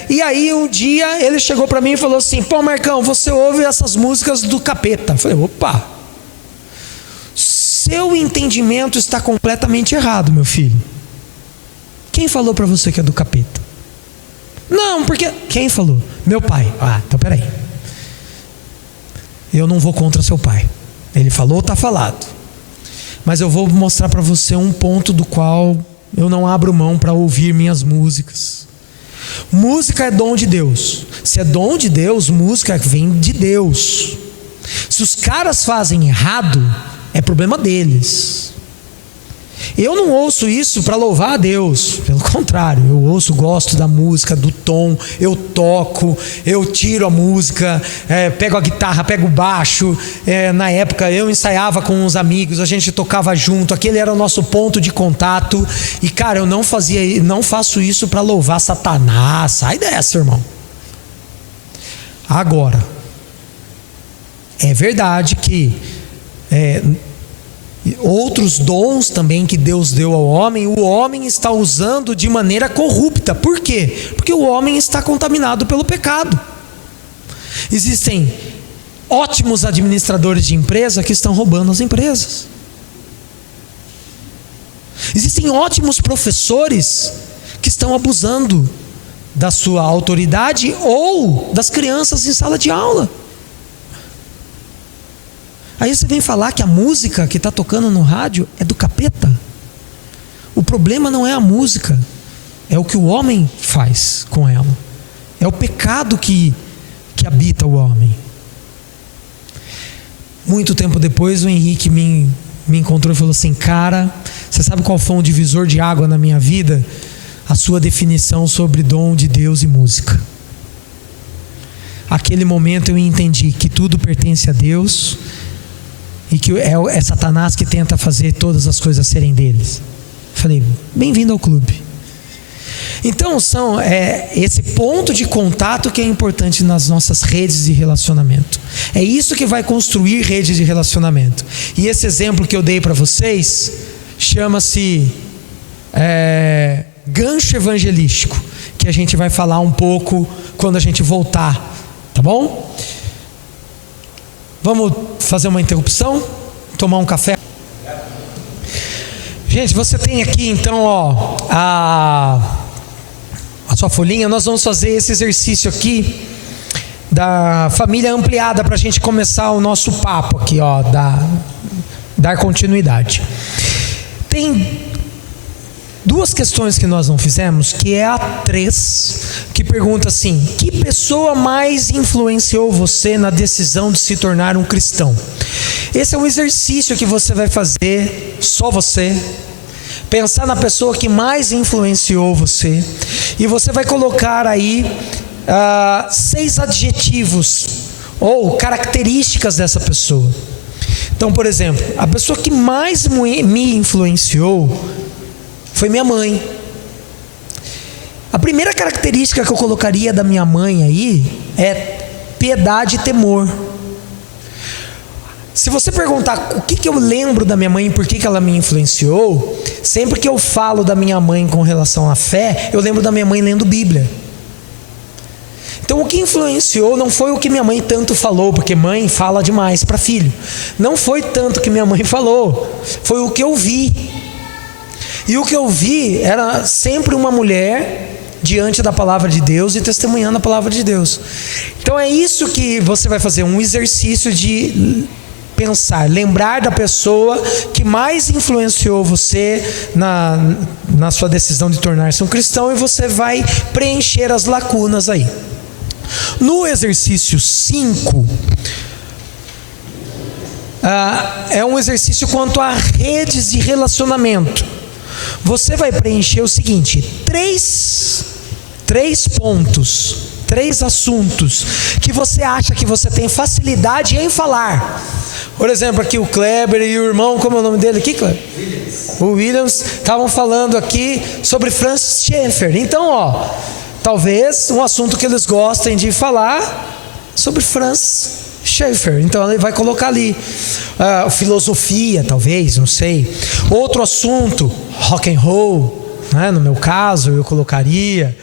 E aí um dia ele chegou para mim e falou assim: pô, Marcão, você ouve essas músicas do capeta? Eu falei: opa, seu entendimento está completamente errado, meu filho. Quem falou para você que é do capeta? Não, porque... Quem falou? Meu pai. Então peraí. Eu não vou contra seu pai. Ele falou, está falado. Mas eu vou mostrar para você um ponto do qual eu não abro mão para ouvir minhas músicas. Música é dom de Deus. Se é dom de Deus, música vem de Deus. Se os caras fazem errado, é problema deles. Eu não ouço isso para louvar a Deus. Pelo contrário, eu ouço, gosto da música, do tom. Eu toco, eu tiro a música, pego a guitarra, pego o baixo. Na época eu ensaiava com uns amigos, a gente tocava junto. Aquele era o nosso ponto de contato. E cara, eu não faço isso para louvar Satanás. Sai dessa, irmão. Agora, é verdade que outros dons também que Deus deu ao homem, o homem está usando de maneira corrupta. Por quê? Porque o homem está contaminado pelo pecado. Existem ótimos administradores de empresa que estão roubando as empresas. Existem ótimos professores que estão abusando da sua autoridade ou das crianças em sala de aula. Aí você vem falar que a música que está tocando no rádio é do capeta. O problema não é a música, é o que o homem faz com ela. É o pecado que habita o homem. Muito tempo depois o Henrique me encontrou e falou assim: cara, você sabe qual foi um divisor de água na minha vida? A sua definição sobre dom de Deus e música. Aquele momento eu entendi que tudo pertence a Deus, e que é Satanás que tenta fazer todas as coisas serem deles. Falei: bem-vindo ao clube. Então esse ponto de contato que é importante nas nossas redes de relacionamento. É isso que vai construir redes de relacionamento. E esse exemplo que eu dei para vocês chama-se gancho evangelístico, que a gente vai falar um pouco quando a gente voltar, tá bom? Vamos fazer uma interrupção? Tomar um café? Gente, você tem aqui então a sua folhinha. Nós vamos fazer esse exercício aqui da família ampliada para a gente começar o nosso papo aqui, dar continuidade. Tem duas questões que nós não fizemos, que é a 3, que pergunta assim: que pessoa mais influenciou você na decisão de se tornar um cristão? Esse é um exercício que você vai fazer, só você. Pensar na pessoa que mais influenciou você, e você vai colocar aí 6 adjetivos ou características dessa pessoa. Então, por exemplo, a pessoa que mais me influenciou foi minha mãe. A primeira característica que eu colocaria da minha mãe aí é piedade e temor. Se você perguntar o que eu lembro da minha mãe e por que ela me influenciou, sempre que eu falo da minha mãe com relação à fé, eu lembro da minha mãe lendo Bíblia. Então o que influenciou não foi o que minha mãe tanto falou, porque mãe fala demais para filho. Não foi tanto o que minha mãe falou, foi o que eu vi. E o que eu vi era sempre uma mulher diante da palavra de Deus e testemunhando a palavra de Deus. Então é isso que você vai fazer, um exercício de pensar, lembrar da pessoa que mais influenciou você na sua decisão de tornar-se um cristão, e você vai preencher as lacunas aí. No exercício 5, é um exercício quanto a redes de relacionamento. Você vai preencher o seguinte: três pontos, 3 assuntos que você acha que você tem facilidade em falar. Por exemplo, aqui o Kleber e o irmão, como é o nome dele aqui, Kleber? O Williams, estavam falando aqui sobre Francis Schaeffer. Então, talvez um assunto que eles gostem de falar sobre Francis Schaeffer. Então ele vai colocar ali filosofia, talvez, não sei. Outro assunto, rock and roll, né? No meu caso eu colocaria.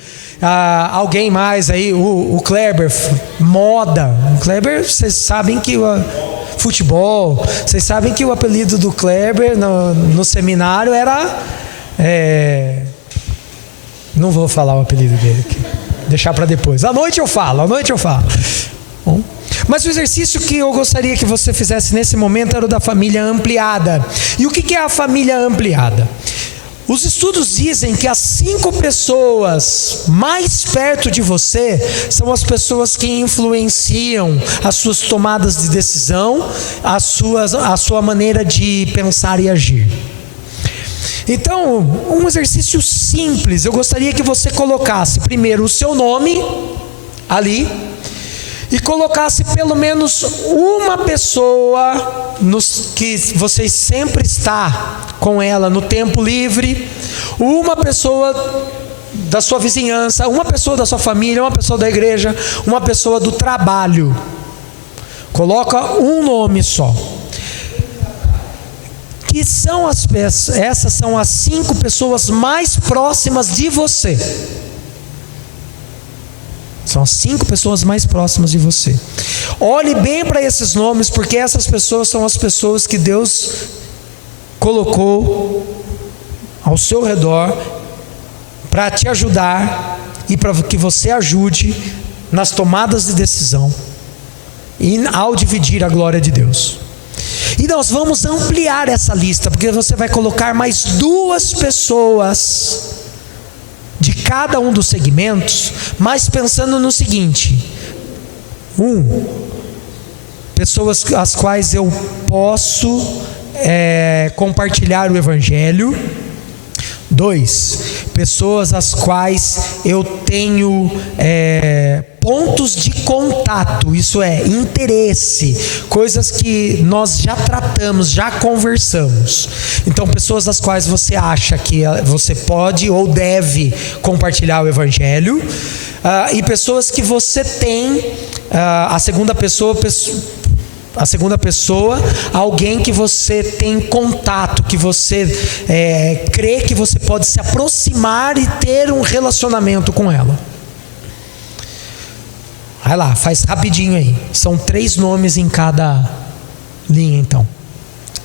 Alguém mais aí, o Kleber, moda. O Kleber, vocês sabem que futebol. Vocês sabem que o apelido do Kleber no seminário era não vou falar o apelido dele aqui, deixar para depois. À noite eu falo. Bom, mas o exercício que eu gostaria que você fizesse nesse momento era o da família ampliada. E o que é a família ampliada? Os estudos dizem que as 5 pessoas mais perto de você são as pessoas que influenciam as suas tomadas de decisão, a sua maneira de pensar e agir. Então, um exercício simples, eu gostaria que você colocasse primeiro o seu nome ali e colocasse pelo menos uma pessoa que você sempre está com ela no tempo livre, uma pessoa da sua vizinhança, uma pessoa da sua família, uma pessoa da igreja, uma pessoa do trabalho. Coloca um nome só. Que são essas são as 5 pessoas mais próximas de você. São as 5 pessoas mais próximas de você. Olhe bem para esses nomes, porque essas pessoas são as pessoas que Deus colocou ao seu redor para te ajudar e para que você ajude nas tomadas de decisão e ao dividir a glória de Deus. E nós vamos ampliar essa lista, porque você vai colocar mais 2 pessoas de cada um dos segmentos, mas pensando no seguinte: pessoas às quais eu posso compartilhar o Evangelho. 2, pessoas às quais eu tenho pontos de contato, isso é, interesse, coisas que nós já tratamos, já conversamos. Então, pessoas às quais você acha que você pode ou deve compartilhar o Evangelho, e pessoas que você tem, a segunda pessoa, alguém que você tem contato, que você crê que você pode se aproximar e ter um relacionamento com ela. Vai lá, faz rapidinho aí. São 3 nomes em cada linha, então,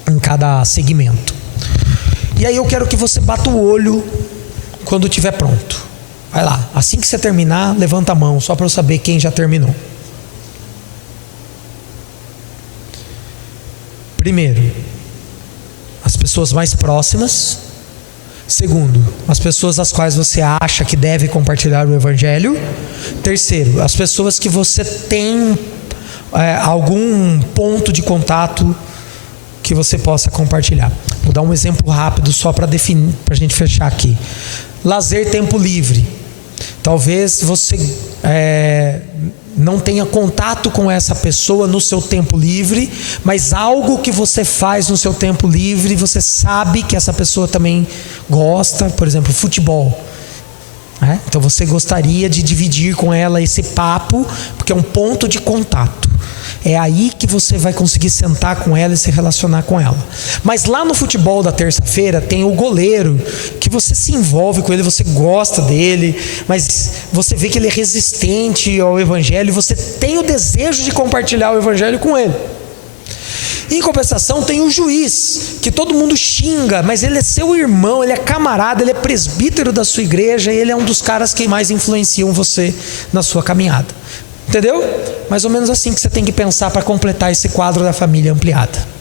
em cada segmento. E aí eu quero que você bata o olho quando estiver pronto. Vai lá, assim que você terminar, levanta a mão, só para eu saber quem já terminou. Primeiro, as pessoas mais próximas. Segundo, as pessoas às quais você acha que deve compartilhar o Evangelho. Terceiro, as pessoas que você tem algum ponto de contato que você possa compartilhar. Vou dar um exemplo rápido só para definir, para a gente fechar aqui. Lazer, tempo livre. Talvez você não tenha contato com essa pessoa no seu tempo livre, mas algo que você faz no seu tempo livre, você sabe que essa pessoa também gosta, por exemplo, futebol. Então você gostaria de dividir com ela esse papo, porque é um ponto de contato. É aí que você vai conseguir sentar com ela e se relacionar com ela. Mas lá no futebol da terça-feira tem o goleiro, que você se envolve com ele, você gosta dele, mas você vê que ele é resistente ao Evangelho e você tem o desejo de compartilhar o Evangelho com ele. Em compensação, tem o juiz, que todo mundo xinga, mas ele é seu irmão, ele é camarada, ele é presbítero da sua igreja, e ele é um dos caras que mais influenciam você na sua caminhada. Entendeu? Mais ou menos assim que você tem que pensar para completar esse quadro da família ampliada.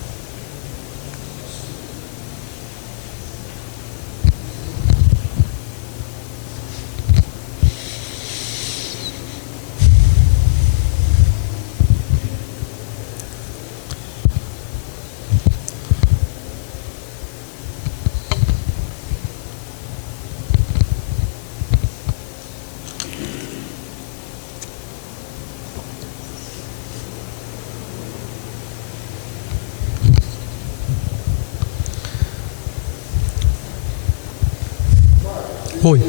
Oi.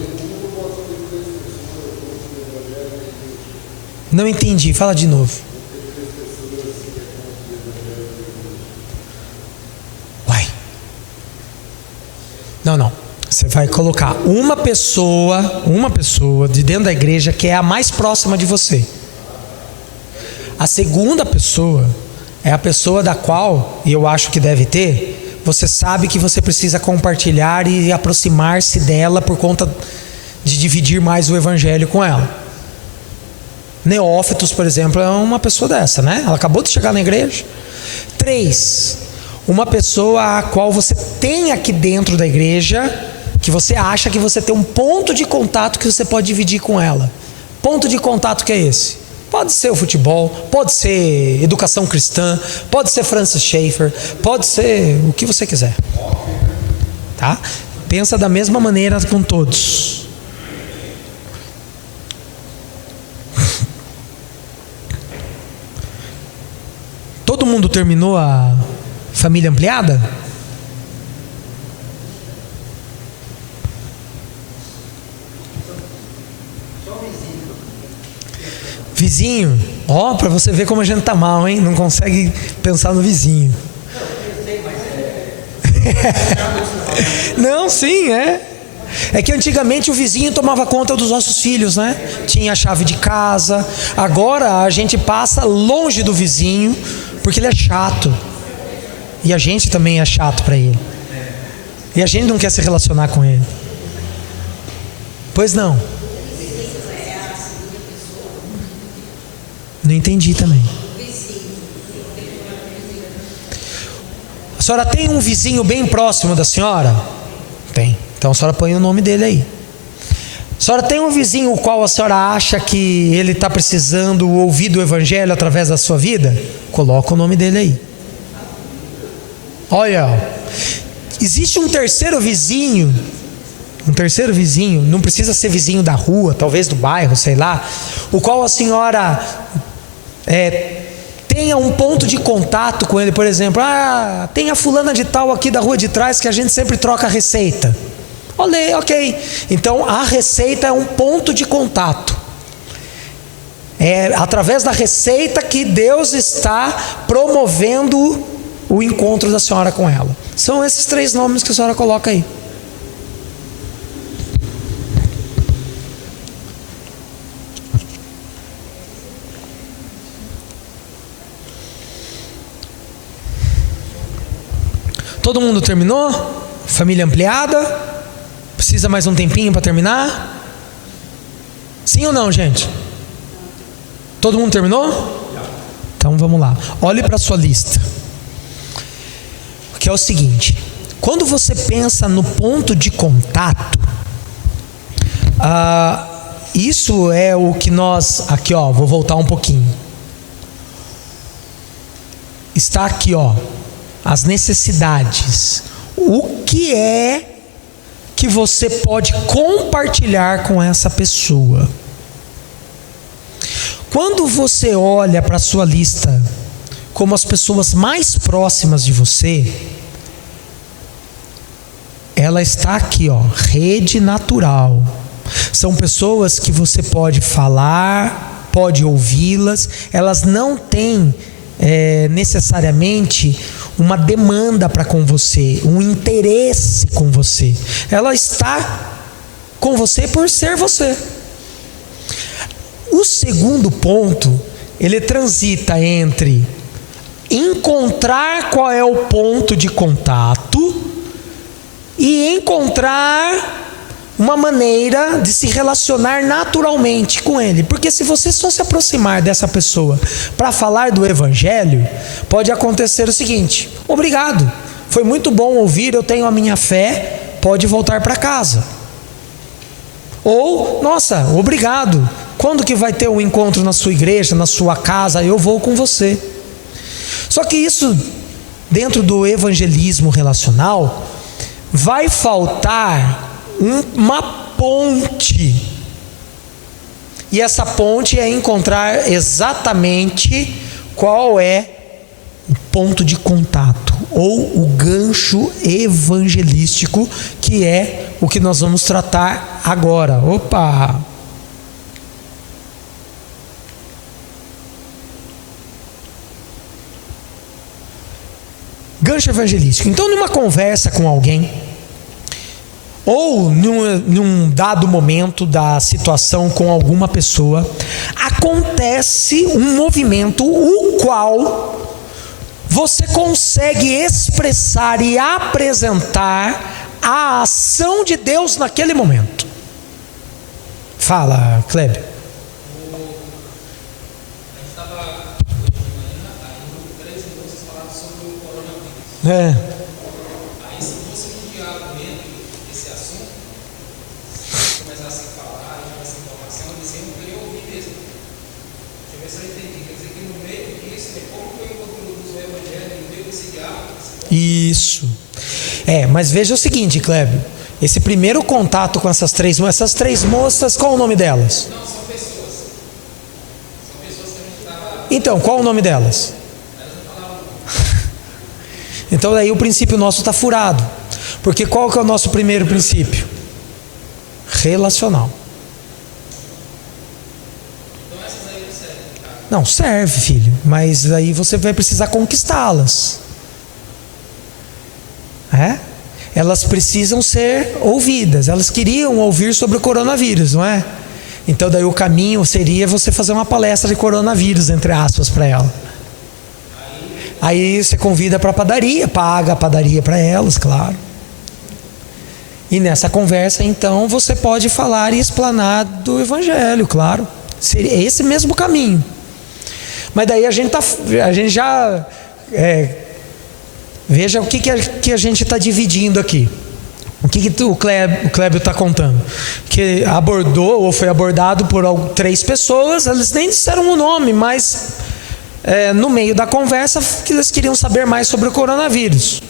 Não entendi, fala de novo. Uai. Não. Você vai colocar uma pessoa de dentro da igreja que é a mais próxima de você. A segunda pessoa é a pessoa da qual, e eu acho que deve ter, você sabe que você precisa compartilhar e aproximar-se dela por conta de dividir mais o evangelho com ela. Neófitos, por exemplo, é uma pessoa dessa, né? Ela acabou de chegar na igreja. 3, uma pessoa a qual você tem aqui dentro da igreja, que você acha que você tem um ponto de contato que você pode dividir com ela. Ponto de contato que é esse? Pode ser o futebol, pode ser educação cristã, pode ser Francis Schaeffer, pode ser o que você quiser. Tá? Pensa da mesma maneira com todos. Todo mundo terminou a família ampliada? Vizinho, para você ver como a gente tá mal, hein? Não consegue pensar no vizinho. Não, sim, é que antigamente o vizinho tomava conta dos nossos filhos, né? Tinha a chave de casa. Agora a gente passa longe do vizinho porque ele é chato. E a gente também é chato para ele. E a gente não quer se relacionar com ele. Pois não. Não entendi também. A senhora tem um vizinho bem próximo da senhora? Tem. Então a senhora põe o nome dele aí. A senhora tem um vizinho o qual a senhora acha que ele está precisando ouvir do evangelho através da sua vida? Coloca o nome dele aí. Olha, existe um terceiro vizinho, não precisa ser vizinho da rua, talvez do bairro, sei lá, o qual a senhora tenha um ponto de contato com ele. Por exemplo, tem a fulana de tal aqui da rua de trás que a gente sempre troca a receita. Ok, então a receita é um ponto de contato. É através da receita que Deus está promovendo o encontro da senhora com ela. São esses 3 nomes que a senhora coloca aí. Todo mundo terminou? Família ampliada? Precisa mais um tempinho para terminar? Sim ou não, gente? Todo mundo terminou? Então vamos lá. Olhe para a sua lista. Que é o seguinte: quando você pensa no ponto de contato, isso é o que nós... Aqui, vou voltar um pouquinho. Está aqui, as necessidades. O que é que você pode compartilhar com essa pessoa? Quando você olha para a sua lista como as pessoas mais próximas de você, ela está aqui, rede natural. São pessoas que você pode falar, pode ouvi-las. Elas não têm necessariamente uma demanda para com você, um interesse com você. Ela está com você por ser você. O segundo ponto, ele transita entre encontrar qual é o ponto de contato e encontrar uma maneira de se relacionar naturalmente com ele. Porque se você só se aproximar dessa pessoa para falar do evangelho, pode acontecer o seguinte: obrigado, foi muito bom ouvir, eu tenho a minha fé, pode voltar para casa. Ou, nossa, obrigado, quando que vai ter um encontro na sua igreja, na sua casa, eu vou com você. Só que isso, dentro do evangelismo relacional, vai faltar uma ponte. E essa ponte é encontrar exatamente qual é o ponto de contato, ou o gancho evangelístico, que é o que nós vamos tratar agora. Opa! Gancho evangelístico. Então, numa conversa com alguém, ou num dado momento da situação com alguma pessoa, acontece um movimento o qual você consegue expressar e apresentar a ação de Deus naquele momento. Fala, Kleber. A gente estava hoje de manhã, aí no grupo 3, vocês falaram sobre o coronavírus. Aí, se fosse um diálogo esse assunto, se começasse a falar, essa informação, eu disse, eu não queria ouvir mesmo. Deixa eu ver se eu entendi. Quer dizer que no meio disso, como que eu introduz o evangelho no meio desse diálogo? Isso. Mas veja o seguinte, Kleber. Esse primeiro contato com essas três moças, qual o nome delas? Não, são pessoas. São pessoas que a gente estava... Então, qual o nome delas? Elas não falavam não. Então daí o princípio nosso está furado. Porque qual que é o nosso primeiro princípio? Relacional. Então essas aí não servem, tá? Não, serve, filho. Mas aí você vai precisar conquistá-las. Elas precisam ser ouvidas. Elas queriam ouvir sobre o coronavírus, não é? Então daí o caminho seria você fazer uma palestra de coronavírus, entre aspas, para ela. Aí você convida para a padaria, paga a padaria para elas, claro. E nessa conversa, então, você pode falar e explanar do evangelho, claro. Seria esse mesmo caminho. Mas daí a gente já... veja o que a gente está dividindo aqui. O que o Clébio está contando? Que abordou ou foi abordado por 3 pessoas, eles nem disseram o nome, mas no meio da conversa que eles queriam saber mais sobre o coronavírus.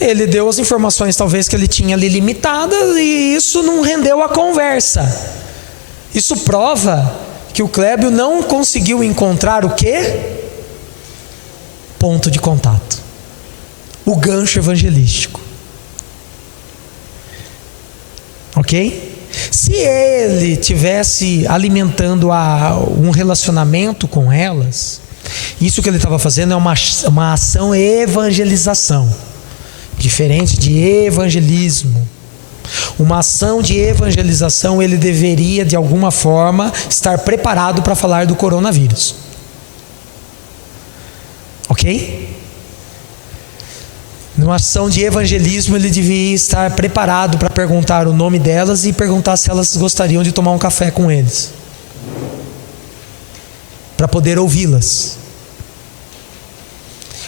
Ele deu as informações talvez que ele tinha ali limitadas, e isso não rendeu a conversa. Isso prova que o Clébio não conseguiu encontrar o quê? Ponto de contato. O gancho evangelístico. Ok? Se ele tivesse alimentando um relacionamento com elas, isso que ele estava fazendo é uma ação evangelização, diferente de evangelismo. Uma ação de evangelização, ele deveria de alguma forma estar preparado para falar do coronavírus. Ok? Numa ação de evangelismo, ele devia estar preparado para perguntar o nome delas e perguntar se elas gostariam de tomar um café com eles, para poder ouvi-las,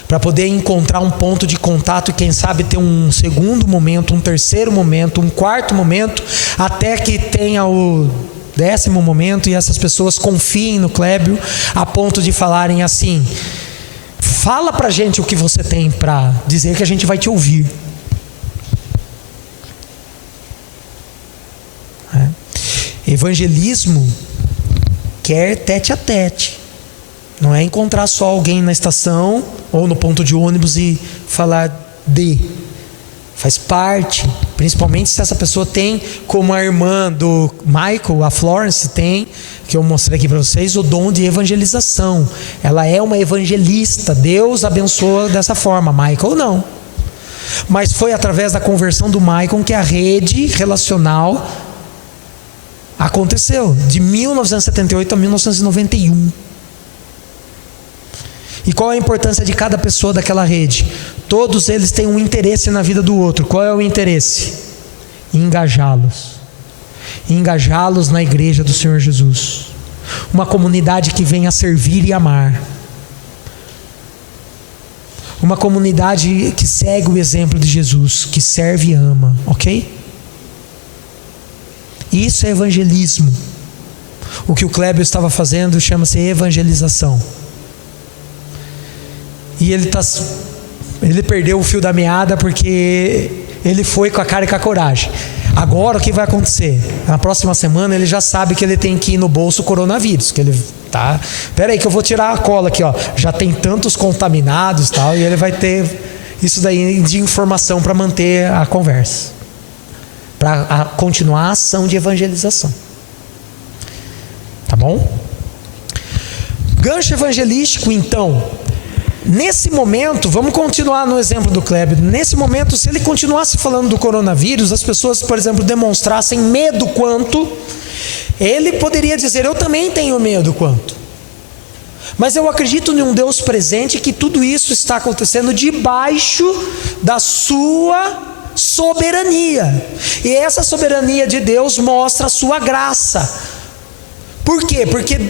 para poder encontrar um ponto de contato e quem sabe ter um segundo momento, um terceiro momento, um quarto momento, até que tenha o 10º momento e essas pessoas confiem no Clébio a ponto de falarem assim: fala pra gente o que você tem para dizer que a gente vai te ouvir. Evangelismo quer tete a tete. Não é encontrar só alguém na estação ou no ponto de ônibus e falar de. Faz parte, principalmente se essa pessoa tem, como a irmã do Michael, a Florence tem, que eu mostrei aqui para vocês, o dom de evangelização. Ela é uma evangelista. Deus abençoa dessa forma. Michael não. Mas foi através da conversão do Michael que a rede relacional aconteceu, de 1978 a 1991. E qual é a importância de cada pessoa daquela rede? Todos eles têm um interesse na vida do outro. Qual é o interesse? Engajá-los. Engajá-los na igreja do Senhor Jesus. Uma comunidade que venha servir e amar. Uma comunidade que segue o exemplo de Jesus, que serve e ama, ok? Isso é evangelismo. O que o Clébio estava fazendo chama-se evangelização. E ele perdeu o fio da meada porque ele foi com a cara e com a coragem. Agora o que vai acontecer? Na próxima semana ele já sabe que ele tem que ir no bolso coronavírus, que ele tá. Espera aí que eu vou tirar a cola aqui, ó. Já tem tantos contaminados, tal, e ele vai ter isso daí de informação para manter a conversa, para continuar a ação de evangelização. Tá bom? Gancho evangelístico, então. Nesse momento, vamos continuar no exemplo do Clébio. Nesse momento, se ele continuasse falando do coronavírus, as pessoas, por exemplo, demonstrassem medo quanto, ele poderia dizer: eu também tenho medo quanto. Mas eu acredito em um Deus presente, que tudo isso está acontecendo debaixo da sua soberania. E essa soberania de Deus mostra a sua graça. Por quê? Porque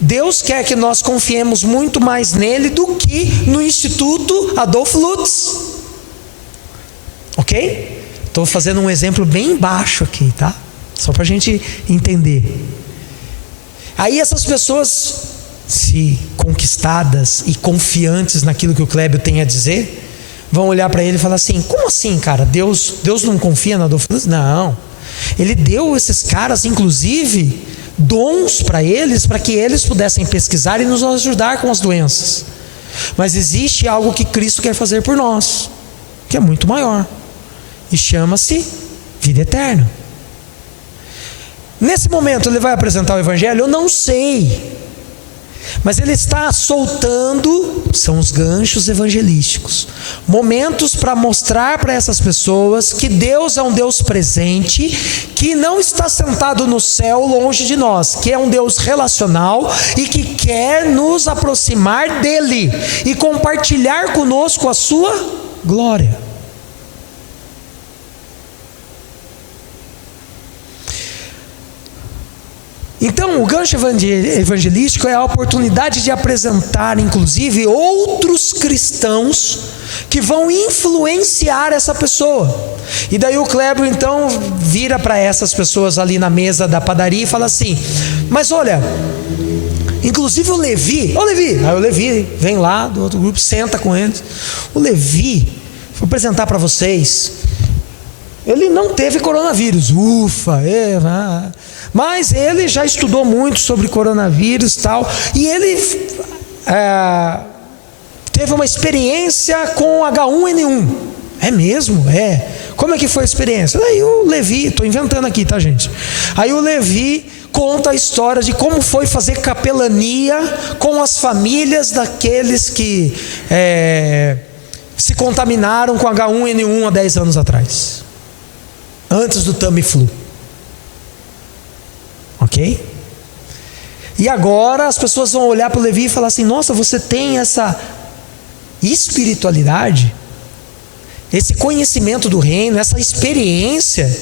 Deus quer que nós confiemos muito mais nele do que no Instituto Adolf Lutz. Ok? Estou fazendo um exemplo bem baixo aqui, tá? Só para a gente entender. Aí essas pessoas, se conquistadas e confiantes naquilo que o Clébio tem a dizer, vão olhar para ele e falar assim: como assim, cara? Deus não confia na Adolf Lutz? Não. Ele deu esses caras, inclusive, dons para eles, para que eles pudessem pesquisar e nos ajudar com as doenças. Mas existe algo que Cristo quer fazer por nós, que é muito maior, e chama-se vida eterna. Nesse momento ele vai apresentar o evangelho? Eu não sei, mas ele está soltando, são os ganchos evangelísticos, momentos para mostrar para essas pessoas que Deus é um Deus presente, que não está sentado no céu longe de nós, que é um Deus relacional e que quer nos aproximar dele e compartilhar conosco a sua glória. Então, o gancho evangelístico é a oportunidade de apresentar, inclusive, outros cristãos que vão influenciar essa pessoa. E daí o Clébio, então, vira para essas pessoas ali na mesa da padaria e fala assim: mas olha, inclusive o Levi, aí o Levi vem lá do outro grupo, senta com eles. O Levi, vou apresentar para vocês, ele não teve coronavírus, mas ele já estudou muito sobre coronavírus e tal, e ele teve uma experiência com H1N1. É mesmo? É. Como é que foi a experiência? Aí o Levi, estou inventando aqui, tá, gente? Aí o Levi conta a história de como foi fazer capelania com as famílias daqueles que se contaminaram com H1N1 há 10 anos atrás, antes do Tamiflu. Ok? E agora as pessoas vão olhar para o Levi e falar assim: nossa, você tem essa espiritualidade, esse conhecimento do reino, essa experiência.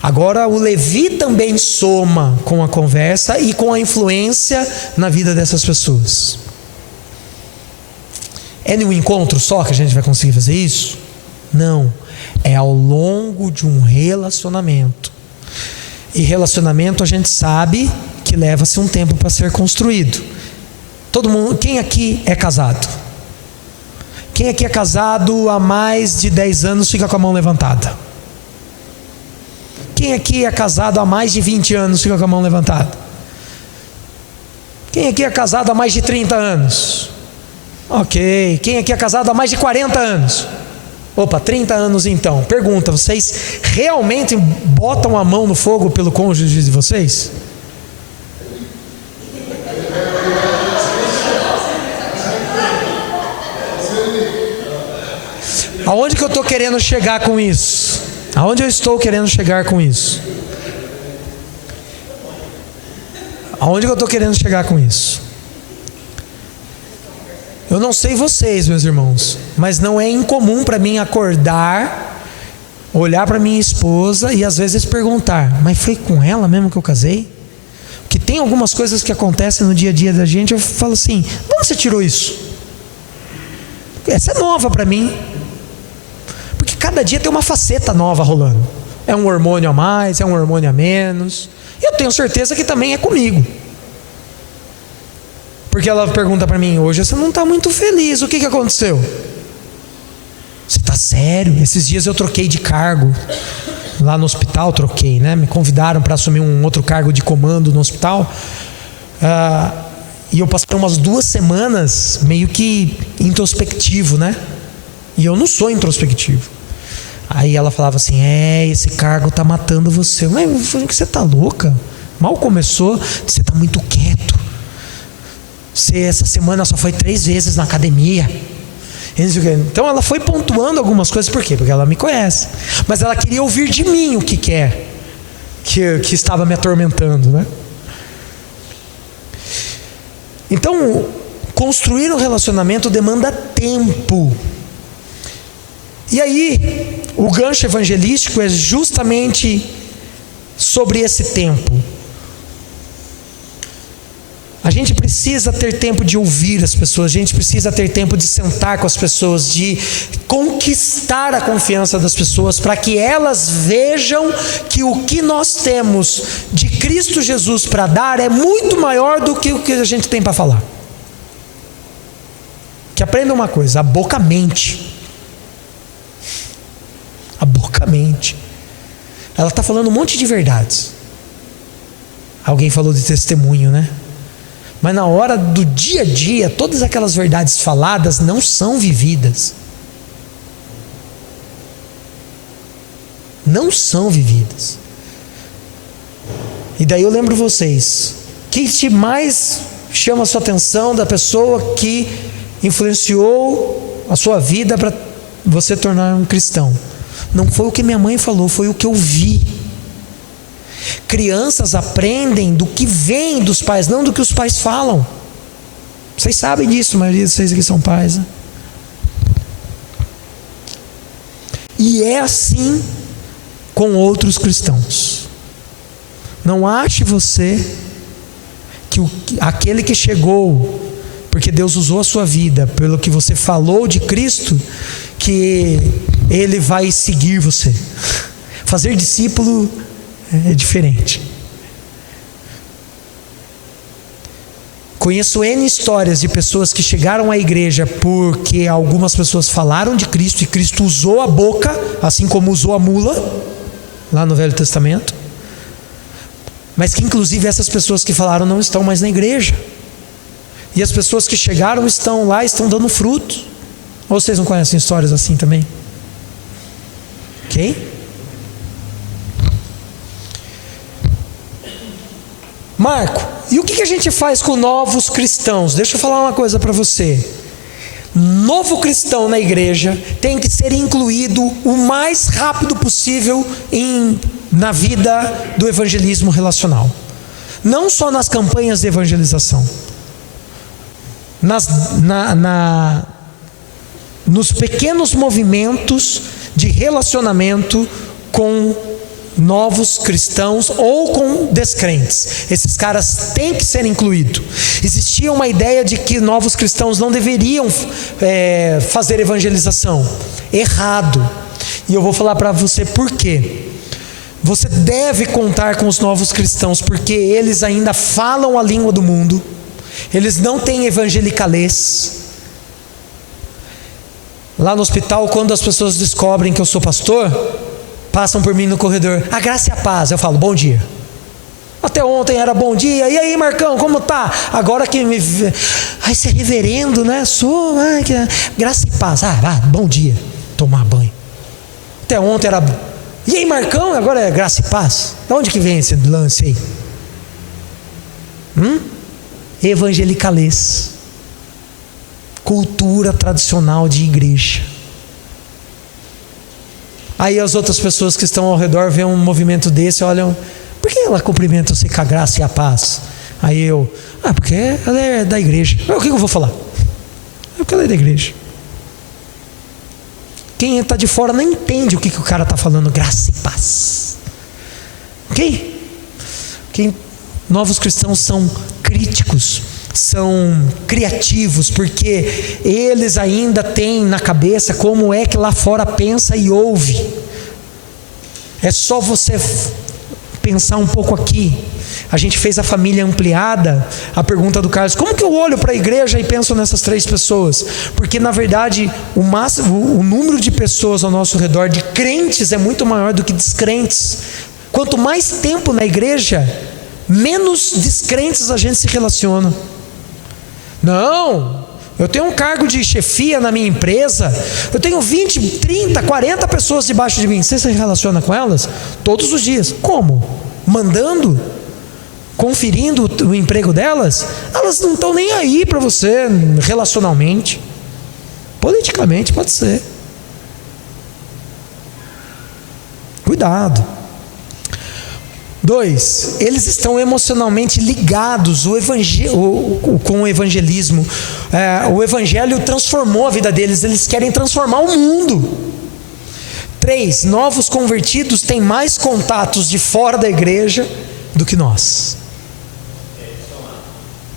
Agora o Levi também soma com a conversa e com a influência na vida dessas pessoas. É no encontro só que a gente vai conseguir fazer isso? Não, é ao longo de um relacionamento. E relacionamento a gente sabe que leva-se um tempo para ser construído. Todo mundo, quem aqui é casado? Quem aqui é casado há mais de 10 anos fica com a mão levantada? Quem aqui é casado há mais de 20 anos fica com a mão levantada? Quem aqui é casado há mais de 30 anos? Ok. Quem aqui é casado há mais de 40 anos? Opa, 30 anos então. Pergunta: vocês realmente botam a mão no fogo pelo cônjuge de vocês? Aonde que eu estou querendo chegar com isso? Aonde eu estou querendo chegar com isso? Aonde que eu estou querendo chegar com isso? Eu não sei vocês, meus irmãos, mas não é incomum para mim acordar, olhar para minha esposa e às vezes perguntar: mas foi com ela mesmo que eu casei? Porque tem algumas coisas que acontecem no dia a dia da gente, eu falo assim: de onde você tirou isso? Essa é nova para mim. Porque cada dia tem uma faceta nova rolando. É um hormônio a mais, é um hormônio a menos. E eu tenho certeza que também é comigo. Porque ela pergunta para mim: hoje você não está muito feliz, o que aconteceu? Você está sério? Esses dias eu troquei de cargo. Lá no hospital troquei, né? Me convidaram para assumir um outro cargo de comando no hospital. E eu passei umas 2 semanas meio que introspectivo, né? E eu não sou introspectivo. Aí ela falava assim: esse cargo tá matando você. Mas eu falei: que você tá louca? Mal começou, você tá muito quieto. Você essa semana só foi 3 vezes na academia. Então ela foi pontuando algumas coisas. Por quê? Porque ela me conhece. Mas ela queria ouvir de mim o que é que estava me atormentando, né? Então, construir um relacionamento demanda tempo. E aí, o gancho evangelístico é justamente sobre esse tempo. A gente precisa ter tempo de ouvir as pessoas, a gente precisa ter tempo de sentar com as pessoas, de conquistar a confiança das pessoas, para que elas vejam que o que nós temos de Cristo Jesus para dar é muito maior do que o que a gente tem para falar. Que aprenda uma coisa: a boca mente. A boca mente. Ela está falando um monte de verdades. Alguém falou de testemunho, né? Mas na hora do dia a dia, todas aquelas verdades faladas não são vividas. Não são vividas. E daí eu lembro vocês: o que mais chama a sua atenção da pessoa que influenciou a sua vida para você tornar um cristão? Não foi o que minha mãe falou, foi o que eu vi. Crianças aprendem do que vem dos pais, não do que os pais falam. Vocês sabem disso, a maioria de vocês aqui são pais, né? E é assim com outros cristãos. Não ache você que aquele que chegou porque Deus usou a sua vida, pelo que você falou de Cristo, que Ele vai seguir você. Fazer discípulo é diferente. Conheço N histórias de pessoas que chegaram à igreja porque algumas pessoas falaram de Cristo e Cristo usou a boca, assim como usou a mula lá no Velho Testamento, mas que inclusive essas pessoas que falaram não estão mais na igreja, e as pessoas que chegaram estão lá, estão dando fruto. Ou vocês não conhecem histórias assim também? Ok? Marco, e o que a gente faz com novos cristãos? Deixa eu falar uma coisa para você. Novo cristão na igreja tem que ser incluído o mais rápido possível na vida do evangelismo relacional. Não só nas campanhas de evangelização, nos pequenos movimentos de relacionamento com novos cristãos ou com descrentes. Esses caras têm que ser incluídos. Existia uma ideia de que novos cristãos não deveriam fazer evangelização. Errado. E eu vou falar para você por quê. Você deve contar com os novos cristãos, porque eles ainda falam a língua do mundo, eles não têm evangelicalês. Lá no hospital, quando as pessoas descobrem que eu sou pastor, passam por mim no corredor: a graça e a paz. Eu falo: bom dia. Até ontem era bom dia. E aí, Marcão, como tá? Agora que me vê, ai, você é reverendo, né? Sou, ai, graça e paz. Bom dia. Tomar banho. Até ontem era. E aí, Marcão, agora é graça e paz. De onde que vem esse lance aí? Evangelicalês. Cultura tradicional de igreja. Aí as outras pessoas que estão ao redor veem um movimento desse, olham: por que ela cumprimenta você com a graça e a paz? Aí eu: porque ela é da igreja. O que eu vou falar? É o que é lei da igreja. Quem está de fora não entende o que o cara está falando, graça e paz. Ok? Novos cristãos são críticos, são criativos, porque eles ainda têm na cabeça como é que lá fora pensa e ouve. É só você pensar um pouco aqui. A gente fez a família ampliada. A pergunta do Carlos: como que eu olho para a igreja e penso nessas 3 pessoas? Porque na verdade o número de pessoas ao nosso redor, de crentes, é muito maior do que descrentes. Quanto mais tempo na igreja, menos descrentes a gente se relaciona. Não, eu tenho um cargo de chefia na minha empresa, eu tenho 20, 30, 40 pessoas debaixo de mim. Você se relaciona com elas todos os dias. Como? Mandando? Conferindo o emprego delas? Elas não estão nem aí para você relacionalmente. Politicamente pode ser. Cuidado. 2, eles estão emocionalmente ligados com o evangelismo. O evangelho transformou a vida deles, eles querem transformar o mundo. 3, novos convertidos têm mais contatos de fora da igreja do que nós.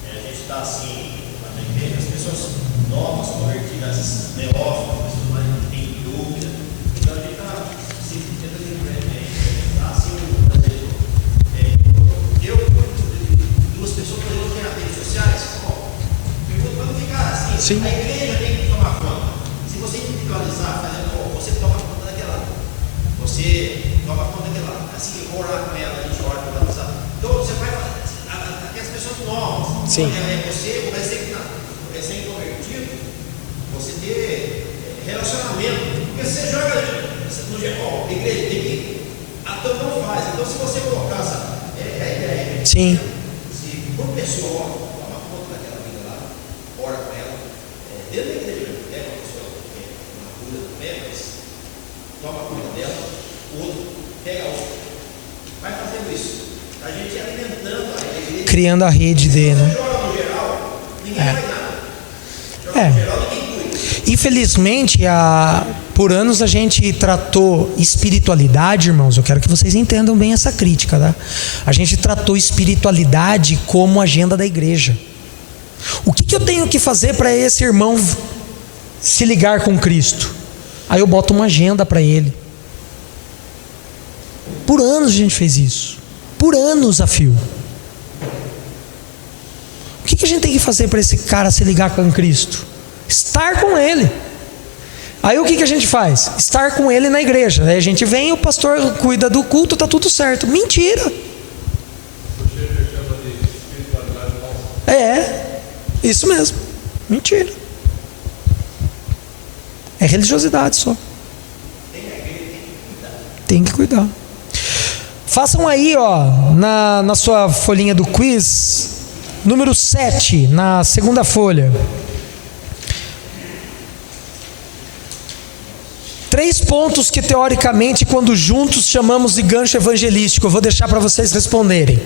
A gente está assim, na igreja, as pessoas novas, convertidas, neófitas, pessoas mais não têm dúvida. Então a gente está se sentindo assim, por exemplo, eu, 2 pessoas, por exemplo, nas redes sociais, vamos ficar assim, Sim. A igreja tem que tomar conta. Se você individualizar, fazendo, você toma conta daquela, você toma conta daquela, assim, orar com ela, a gente ora com ela, então você vai até as pessoas novas. Sim. Você, o recém-convertido, você ter relacionamento, porque você joga no geral, a igreja tem que, a turma não faz. Então se você colocar essa, ideia, Sim. se por pessoa, toma conta daquela vida lá, ora com ela, dentro da igreja, pega uma pessoa que é uma cura, mas toma conta dela, o outro pega a outra, vai fazendo isso, a gente alimentando a igreja, Criando a rede dele, né? joga no geral, ninguém faz nada, joga É. no geral, ninguém cuida. Infelizmente, por anos a gente tratou espiritualidade, irmãos, eu quero que vocês entendam bem essa crítica, tá? A gente tratou espiritualidade como agenda da igreja. O que eu tenho que fazer para esse irmão se ligar com Cristo? Aí eu boto uma agenda para ele. Por anos a gente fez isso. Por anos a fio. O que a gente tem que fazer para esse cara se ligar com Cristo? Estar com ele. Aí o que a gente faz? Estar com ele na igreja. Aí a gente vem, o pastor cuida do culto, está tudo certo. Mentira. Isso mesmo. Mentira. É religiosidade só. Tem que cuidar. Façam aí, na sua folhinha do quiz, número 7, na segunda folha. 3 pontos que teoricamente, quando juntos, chamamos de gancho evangelístico. Eu vou deixar para vocês responderem.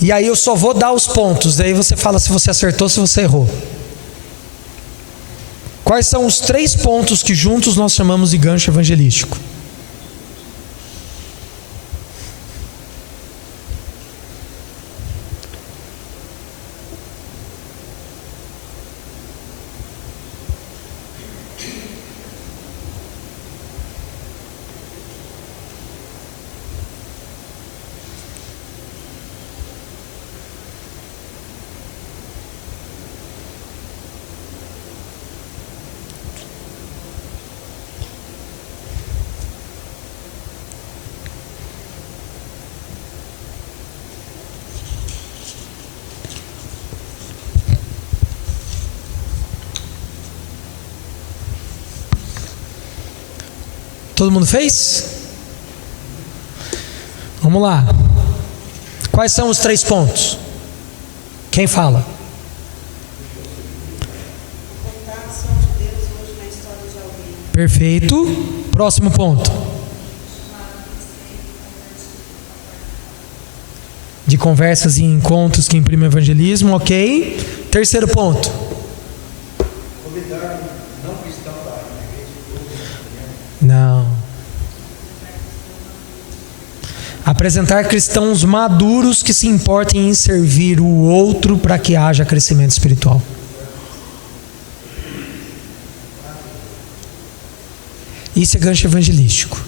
E aí eu só vou dar os pontos. Daí você fala se você acertou, se você errou. Quais são os 3 pontos que juntos nós chamamos de gancho evangelístico? Todo mundo fez? Vamos lá. Quais são os 3 pontos? Quem fala? Perfeito. Próximo ponto. De conversas e encontros que imprimem evangelismo, ok. Terceiro ponto. Convidar não cristão para a igreja. Não. Apresentar cristãos maduros que se importem em servir o outro para que haja crescimento espiritual. Isso é gancho evangelístico.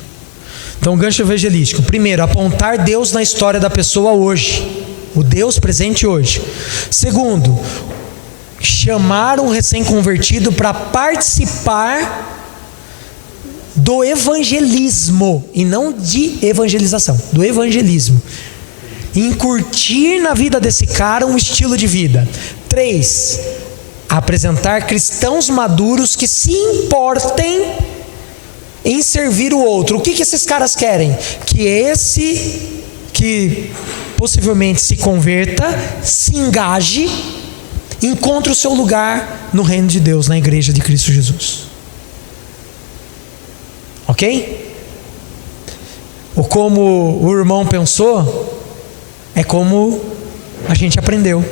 Então, gancho evangelístico. Primeiro, apontar Deus na história da pessoa hoje. O Deus presente hoje. Segundo, chamar um recém-convertido para participar do evangelismo, e não de evangelização, do evangelismo. Incutir na vida desse cara um estilo de vida. 3, apresentar cristãos maduros que se importem em servir o outro. O que esses caras querem? Que esse que possivelmente se converta, se engaje, encontre o seu lugar no reino de Deus, na igreja de Cristo Jesus. Ok? Ou como o irmão pensou, é como a gente aprendeu.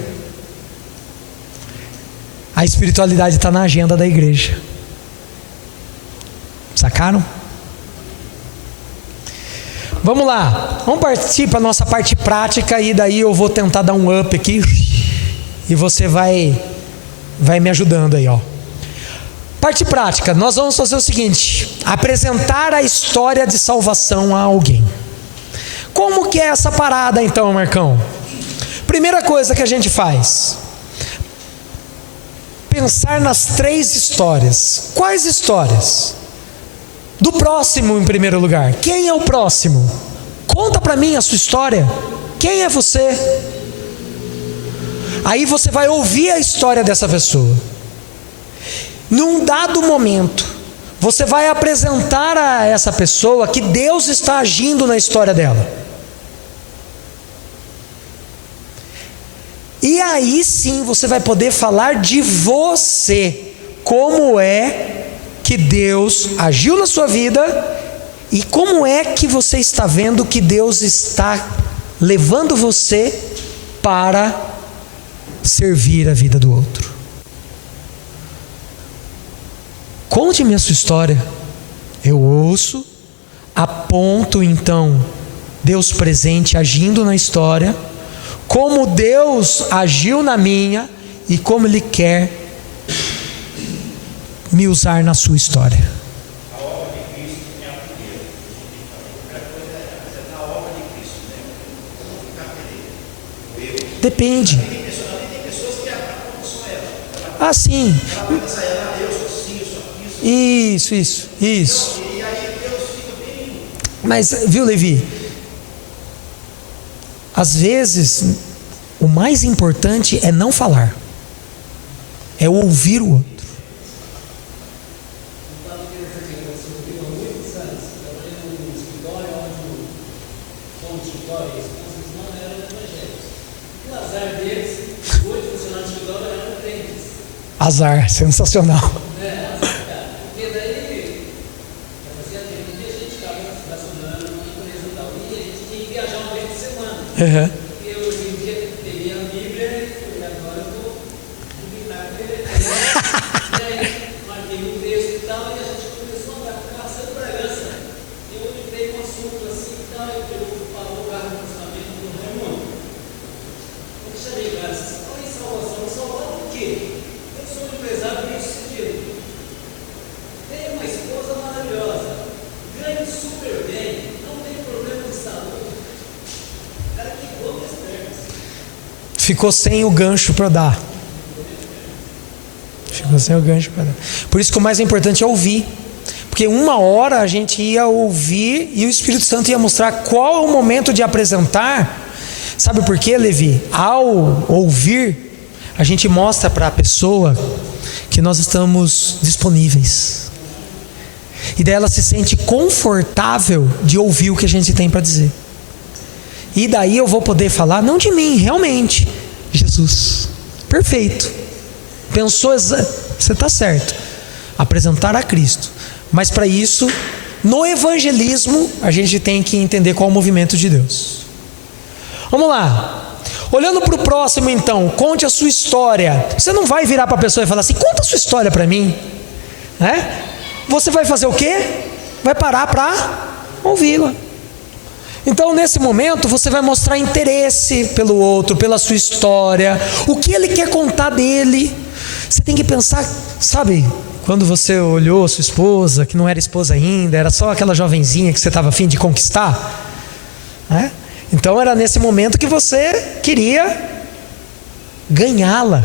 A espiritualidade está na agenda da igreja. Sacaram? Vamos lá, vamos partir para a nossa parte prática, e daí eu vou tentar dar um up aqui e você vai me ajudando aí, ó. Parte prática, nós vamos fazer o seguinte: apresentar a história de salvação a alguém. Como que é essa parada então, Marcão? Primeira coisa que a gente faz: pensar nas 3 histórias. Quais histórias? Do próximo em primeiro lugar. Quem é o próximo? Conta para mim a sua história. Quem é você? Aí você vai ouvir a história dessa pessoa. Num dado momento, você vai apresentar a essa pessoa que Deus está agindo na história dela. E aí sim você vai poder falar de você, como é que Deus agiu na sua vida e como é que você está vendo que Deus está levando você para servir a vida do outro. Conte-me a sua história. Eu ouço, aponto então Deus presente agindo na história, como Deus agiu na minha e como Ele quer me usar na sua história. A obra de Cristo é a primeira. A primeira coisa é apresentar a obra de Cristo, né? Como ficar querendo? Depende. Tem pessoas que acabam só ela. Ah, sim. Ela pensa, eu sou assim, eu sou isso. Isso. E aí Deus fica bem. Mas, viu, Levi? Às vezes, o mais importante é não falar, é ouvir o outro. Azar, sensacional. Porque daí, fazia tempo que a gente estava estacionando uma empresa e tal, e a gente tinha que viajar uma vez por semana. Uhum. E eu hoje em dia peguei a Bíblia e agora eu vou publicar a e aí marquei um texto e tal, e a gente começou a andar com Marcelo Bragança. E eu entrei com um assunto assim e tal, e eu falou o carro do relacionamento do Raimundo. Eu chamei o cara, você fala em salvação, salvar por quê? Eu sou um empresário bem sucedido. Tenho uma esposa maravilhosa. Ganho super bem. Não tenho problema de saúde. O cara quebrou minhas pernas. Ficou sem o gancho para dar. Por isso que o mais importante é ouvir. Porque uma hora a gente ia ouvir e o Espírito Santo ia mostrar qual é o momento de apresentar. Sabe por quê, Levi? Ao ouvir, a gente mostra para a pessoa que nós estamos disponíveis. E daí ela se sente confortável de ouvir o que a gente tem para dizer. E daí eu vou poder falar, não de mim, realmente, Jesus. Perfeito. Pensou, você está certo. Apresentar a Cristo. Mas para isso, no evangelismo, a gente tem que entender qual é o movimento de Deus. Vamos lá. Olhando para o próximo, então, conte a sua história. Você não vai virar para a pessoa e falar assim: conta a sua história para mim, né? Você vai fazer o quê? Vai parar para ouvi-la. Então, nesse momento, você vai mostrar interesse pelo outro, pela sua história, o que ele quer contar dele. Você tem que pensar, sabe, quando você olhou a sua esposa, que não era esposa ainda, era só aquela jovenzinha que você estava a fim de conquistar, né? Então era nesse momento que você queria ganhá-la.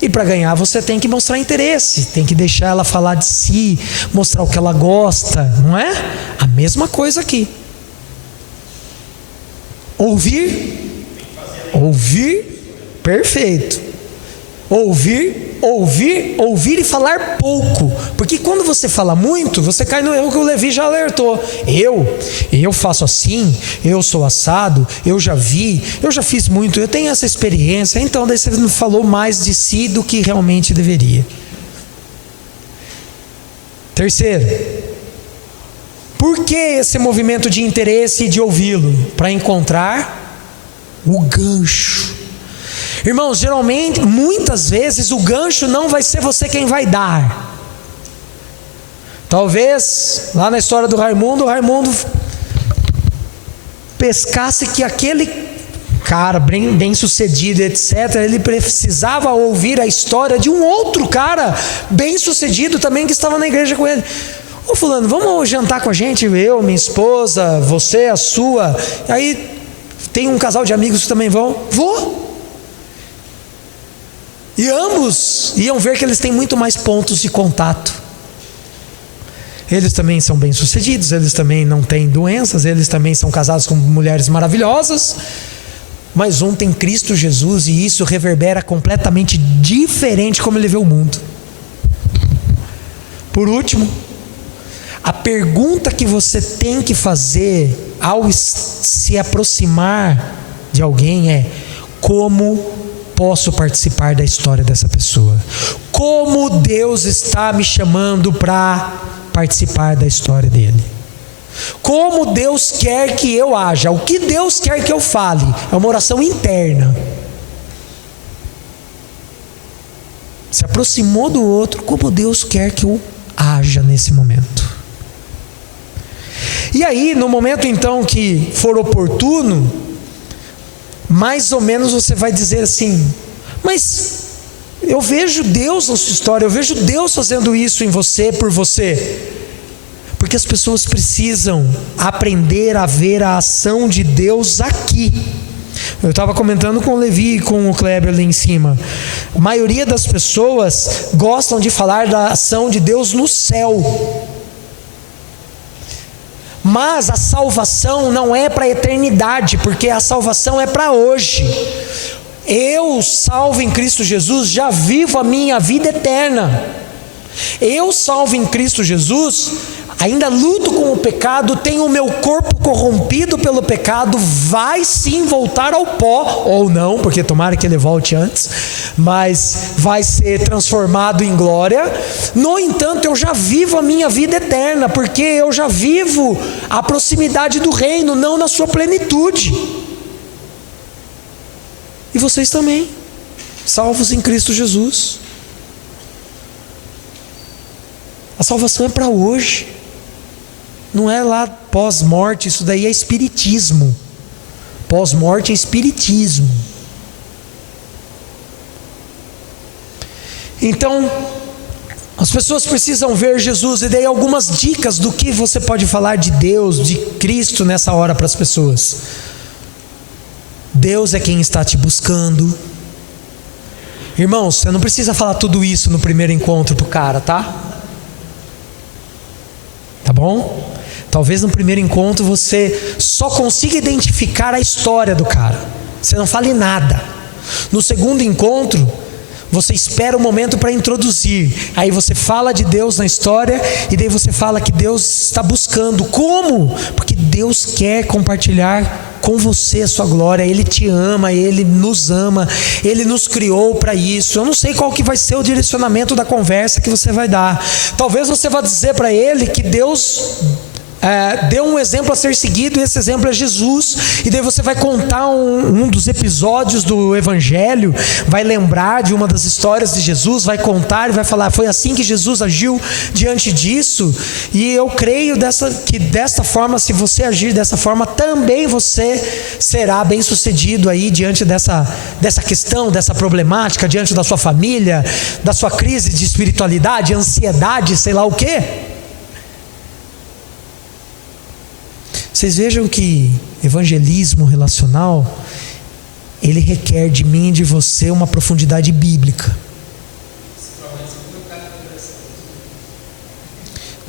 E para ganhar você tem que mostrar interesse, tem que deixar ela falar de si, mostrar o que ela gosta, não é? A mesma coisa aqui. Ouvir, perfeito. Ouvir e falar pouco. Porque quando você fala muito, você cai no erro que o Levi já alertou. Eu faço assim, eu sou assado, eu já vi, eu já fiz muito, eu tenho essa experiência. Então daí você falou mais de si do que realmente deveria. Terceiro, por que esse movimento de interesse e de ouvi-lo? Para encontrar o gancho. Irmãos, geralmente, muitas vezes o gancho não vai ser você quem vai dar. Talvez, lá na história do Raimundo, o Raimundo pescasse que aquele cara bem sucedido, etc., ele precisava ouvir a história de um outro cara bem sucedido também que estava na igreja com ele. Ô fulano, vamos jantar com a gente, eu, minha esposa, você, a sua. Aí tem um casal de amigos que também vão. Vou. E ambos iam ver que eles têm muito mais pontos de contato. Eles também são bem-sucedidos, eles também não têm doenças, eles também são casados com mulheres maravilhosas, mas um tem Cristo Jesus e isso reverbera completamente diferente como ele vê o mundo. Por último, a pergunta que você tem que fazer ao se aproximar de alguém é: como posso participar da história dessa pessoa? Como Deus está me chamando para participar da história dele? Como Deus quer que eu haja? O que Deus quer que eu fale? É uma oração interna. Se aproximou do outro, como Deus quer que eu haja nesse momento? E aí, no momento então que for oportuno, mais ou menos você vai dizer assim: mas eu vejo Deus na sua história, eu vejo Deus fazendo isso em você, por você. Porque as pessoas precisam aprender a ver a ação de Deus aqui. Eu estava comentando com o Levi e com o Kleber ali em cima. A maioria das pessoas gostam de falar da ação de Deus no céu. Mas a salvação não é para a eternidade, porque a salvação é para hoje. Eu, salvo em Cristo Jesus, já vivo a minha vida eterna. Eu, salvo em Cristo Jesus, ainda luto com o pecado, tenho o meu corpo corrompido pelo pecado, vai sim voltar ao pó, ou não, porque tomara que ele volte antes, mas vai ser transformado em glória. No entanto, eu já vivo a minha vida eterna, porque eu já vivo a proximidade do reino, não na sua plenitude. E vocês também, salvos em Cristo Jesus. A salvação é para hoje. Não é lá pós-morte, isso daí é espiritismo. Pós-morte é espiritismo. Então, as pessoas precisam ver Jesus, e dei algumas dicas do que você pode falar de Deus, de Cristo nessa hora para as pessoas. Deus é quem está te buscando. Irmãos, você não precisa falar tudo isso no primeiro encontro para o cara, tá? Tá bom? Talvez no primeiro encontro você só consiga identificar a história do cara. Você não fale nada. No segundo encontro, você espera o momento para introduzir. Aí você fala de Deus na história, e daí você fala que Deus está buscando. Como? Porque Deus quer compartilhar com você a sua glória. Ele te ama, Ele nos criou para isso. Eu não sei qual que vai ser o direcionamento da conversa que você vai dar. Talvez você vá dizer para ele que Deus deu um exemplo a ser seguido, e esse exemplo é Jesus. E daí você vai contar um dos episódios do Evangelho, vai lembrar de uma das histórias de Jesus, vai contar e vai falar: foi assim que Jesus agiu diante disso. E eu creio que desta forma, se você agir dessa forma, também você será bem sucedido aí diante dessa questão, dessa problemática, diante da sua família, da sua crise de espiritualidade, ansiedade, sei lá o quê. Vocês vejam que evangelismo relacional, ele requer de mim e de você uma profundidade bíblica.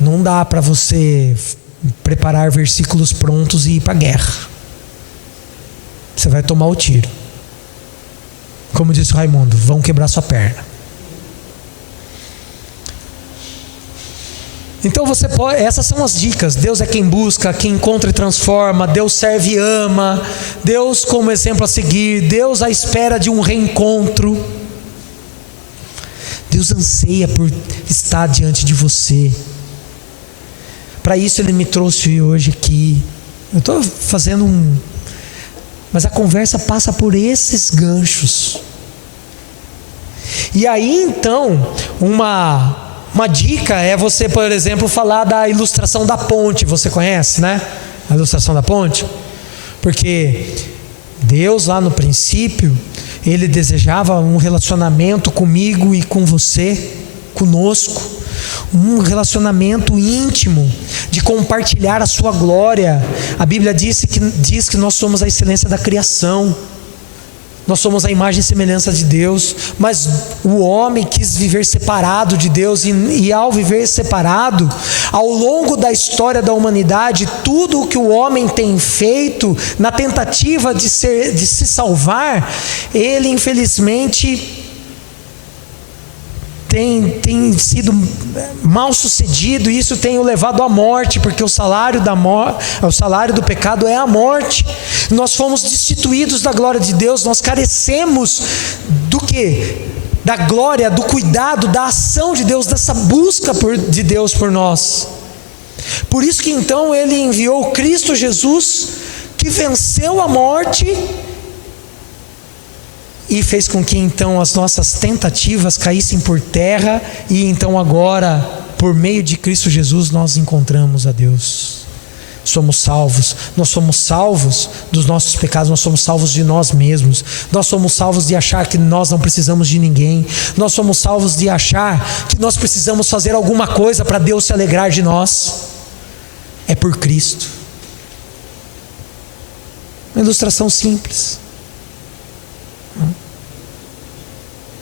Não dá para você preparar versículos prontos e ir para a guerra. Você vai tomar o tiro. Como disse o Raimundo, vão quebrar sua perna. Então você pode, essas são as dicas. Deus é quem busca, quem encontra e transforma. Deus serve e ama. Deus como exemplo a seguir. Deus à espera de um reencontro. Deus anseia por estar diante de você. Para isso Ele me trouxe hoje aqui. Eu estou fazendo mas a conversa passa por esses ganchos. E aí então, uma dica é você, por exemplo, falar da ilustração da ponte. Você conhece, né? A ilustração da ponte? Porque Deus lá no princípio, Ele desejava um relacionamento comigo e com você, conosco. Um relacionamento íntimo, de compartilhar a sua glória. A Bíblia diz que nós somos a excelência da criação. Nós somos a imagem e semelhança de Deus, mas o homem quis viver separado de Deus, e ao viver separado, ao longo da história da humanidade, tudo o que o homem tem feito na tentativa de se salvar, ele infelizmente tem sido mal sucedido, e isso tem o levado à morte, porque o salário do pecado é a morte. Nós fomos destituídos da glória de Deus, nós carecemos do quê? Da glória, do cuidado, da ação de Deus, dessa busca de Deus por nós. Por isso que então Ele enviou Cristo Jesus, que venceu a morte e fez com que então as nossas tentativas caíssem por terra, e então agora, por meio de Cristo Jesus, nós encontramos a Deus. Somos salvos. Nós somos salvos dos nossos pecados, nós somos salvos de nós mesmos, nós somos salvos de achar que nós não precisamos de ninguém, nós somos salvos de achar que nós precisamos fazer alguma coisa para Deus se alegrar de nós. É por Cristo. Uma ilustração simples.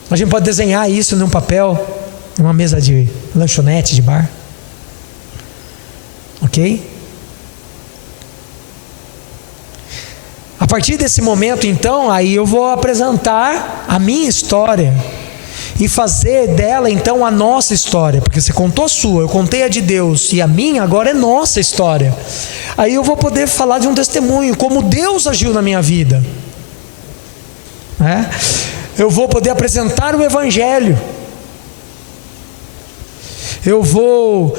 A gente pode desenhar isso num papel, numa mesa de lanchonete, de bar. Ok? A partir desse momento então, aí eu vou apresentar a minha história e fazer dela então a nossa história, porque você contou a sua, eu contei a de Deus, e a minha agora é nossa história. Aí eu vou poder falar de um testemunho, como Deus agiu na minha vida. Eu vou poder apresentar o Evangelho. Eu vou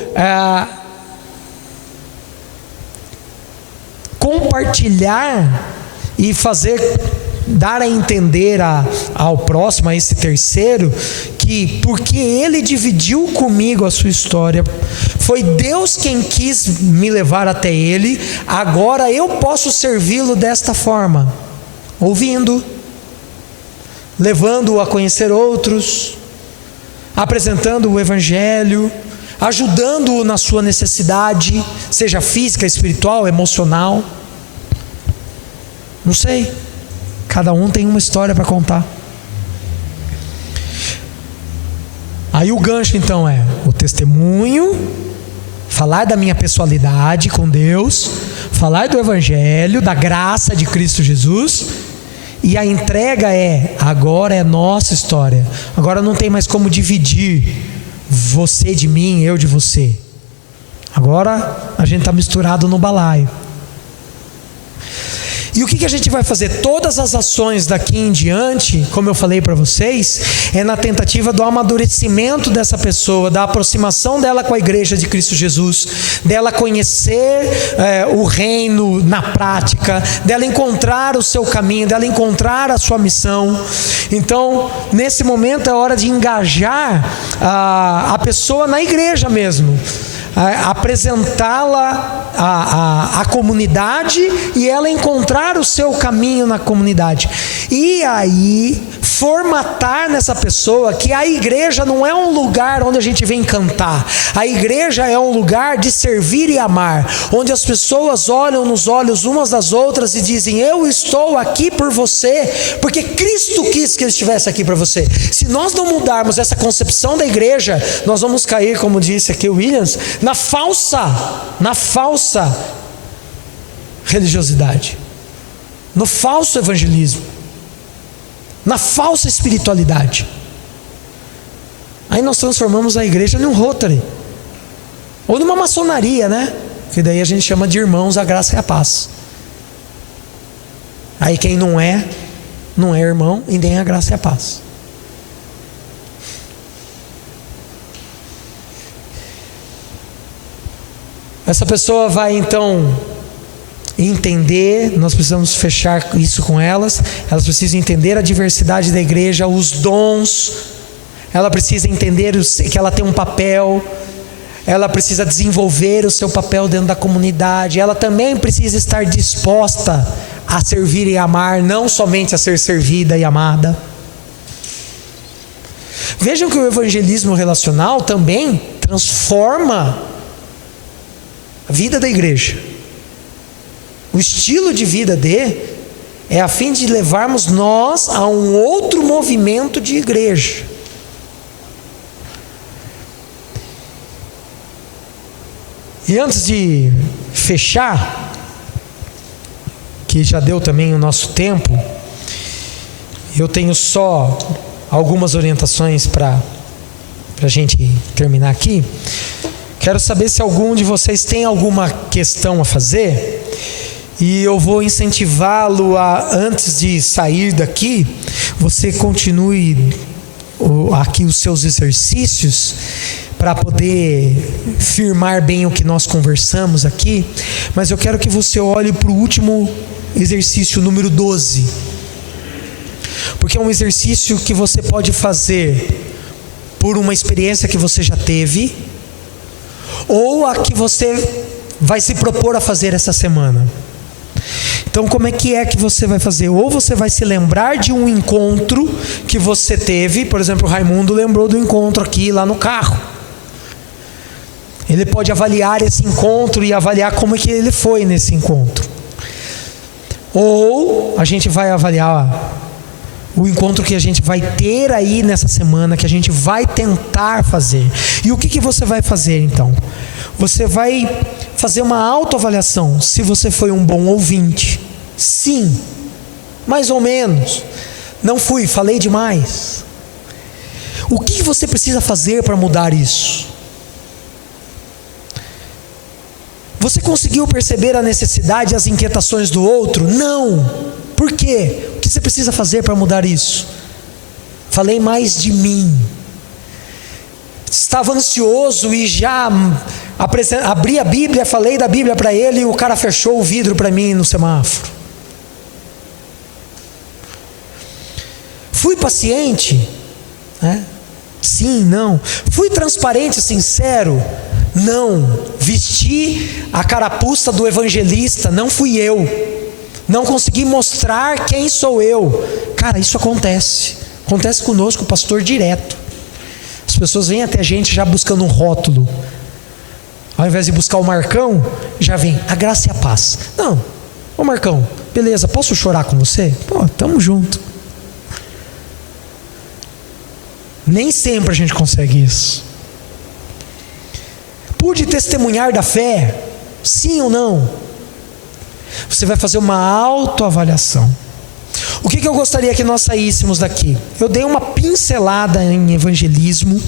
compartilhar e dar a entender ao próximo, a esse terceiro, que porque ele dividiu comigo a sua história, foi Deus quem quis me levar até Ele, agora eu posso servi-lo desta forma, ouvindo, levando-o a conhecer outros, apresentando o Evangelho, ajudando-o na sua necessidade, seja física, espiritual, emocional. Não sei, cada um tem uma história para contar. Aí o gancho então é o testemunho, falar da minha pessoalidade com Deus, falar do Evangelho, da graça de Cristo Jesus. E a entrega agora é nossa história. Agora não tem mais como dividir você de mim, eu de você. Agora a gente está misturado no balaio. E o que a gente vai fazer? Todas as ações daqui em diante, como eu falei para vocês, é na tentativa do amadurecimento dessa pessoa, da aproximação dela com a igreja de Cristo Jesus, dela conhecer o reino na prática, dela encontrar o seu caminho, dela encontrar a sua missão. Então, nesse momento é hora de engajar a pessoa na igreja mesmo, apresentá-la à comunidade e ela encontrar o seu caminho na comunidade. E aí formatar nessa pessoa que a igreja não é um lugar onde a gente vem cantar. A igreja é um lugar de servir e amar, onde as pessoas olham nos olhos umas das outras e dizem: eu estou aqui por você, porque Cristo quis que eu estivesse aqui para você. Se nós não mudarmos essa concepção da igreja, nós vamos cair, como disse aqui o Williams, na falsa religiosidade, no falso evangelismo, na falsa espiritualidade. Aí nós transformamos a igreja num Rotary, ou numa maçonaria, né? Que daí a gente chama de irmãos a graça e a paz. Aí quem não é irmão e nem a graça e a paz. Essa pessoa vai então entender, nós precisamos fechar isso com elas precisam entender a diversidade da igreja, os dons, ela precisa entender que ela tem um papel, ela precisa desenvolver o seu papel dentro da comunidade, ela também precisa estar disposta a servir e amar, não somente a ser servida e amada. Vejam que o evangelismo relacional também transforma a vida da igreja. O estilo de vida é a fim de levarmos nós a um outro movimento de igreja. E antes de fechar, que já deu também o nosso tempo, eu tenho só algumas orientações para a gente terminar aqui. Quero saber se algum de vocês tem alguma questão a fazer, e eu vou incentivá-lo a, antes de sair daqui, você continue aqui os seus exercícios, para poder firmar bem o que nós conversamos aqui. Mas eu quero que você olhe para o último exercício, número 12, porque é um exercício que você pode fazer por uma experiência que você já teve, ou a que você vai se propor a fazer essa semana. Então, como é que você vai fazer? Ou você vai se lembrar de um encontro que você teve, por exemplo, o Raimundo lembrou do encontro aqui lá no carro. Ele pode avaliar esse encontro e avaliar como é que ele foi nesse encontro. Ou a gente vai avaliar o encontro que a gente vai ter aí nessa semana, que a gente vai tentar fazer. E o que você vai fazer então? Você vai fazer uma autoavaliação, se você foi um bom ouvinte. Sim, mais ou menos. Não fui, falei demais. O que você precisa fazer para mudar isso? Você conseguiu perceber a necessidade e as inquietações do outro? Não. Por quê? O que você precisa fazer para mudar isso? Falei mais de mim. Estava ansioso e já abri a Bíblia, falei da Bíblia para ele e o cara fechou o vidro para mim no semáforo. Fui paciente? Sim, não. Fui transparente, sincero? Não. Vesti a carapuça do evangelista? Não fui eu. Não consegui mostrar quem sou eu. Cara, isso acontece conosco, pastor, direto. As pessoas vêm até a gente já buscando um rótulo, ao invés de buscar o Marcão, já vem a graça e a paz. Não, ô Marcão, beleza, posso chorar com você? Pô, tamo junto. Nem sempre a gente consegue isso. Pude testemunhar da fé? Sim ou não? Você vai fazer uma autoavaliação. O que eu gostaria que nós saíssemos daqui? Eu dei uma pincelada em evangelismo,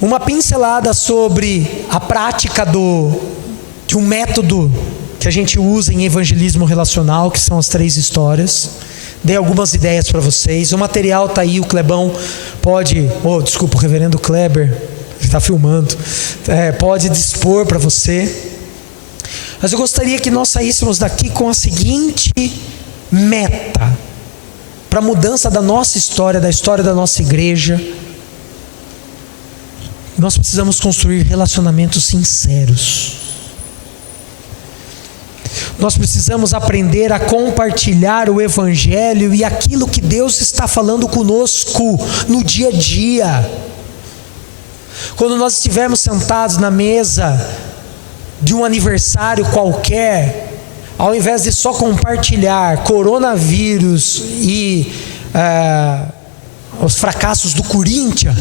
uma pincelada sobre a prática de um método que que a gente usa em evangelismo relacional, que são as 3 histórias. Dei algumas ideias para vocês. O material está aí, o Clebão pode... desculpa, o reverendo Kleber, ele está filmando. Pode dispor para você. Mas eu gostaria que nós saíssemos daqui com a seguinte meta, para a mudança da nossa história, da história da nossa igreja. Nós precisamos construir relacionamentos sinceros. Nós precisamos aprender a compartilhar o Evangelho e aquilo que Deus está falando conosco no dia a dia. Quando nós estivermos sentados na mesa de um aniversário qualquer, ao invés de só compartilhar coronavírus e os fracassos do Corinthians,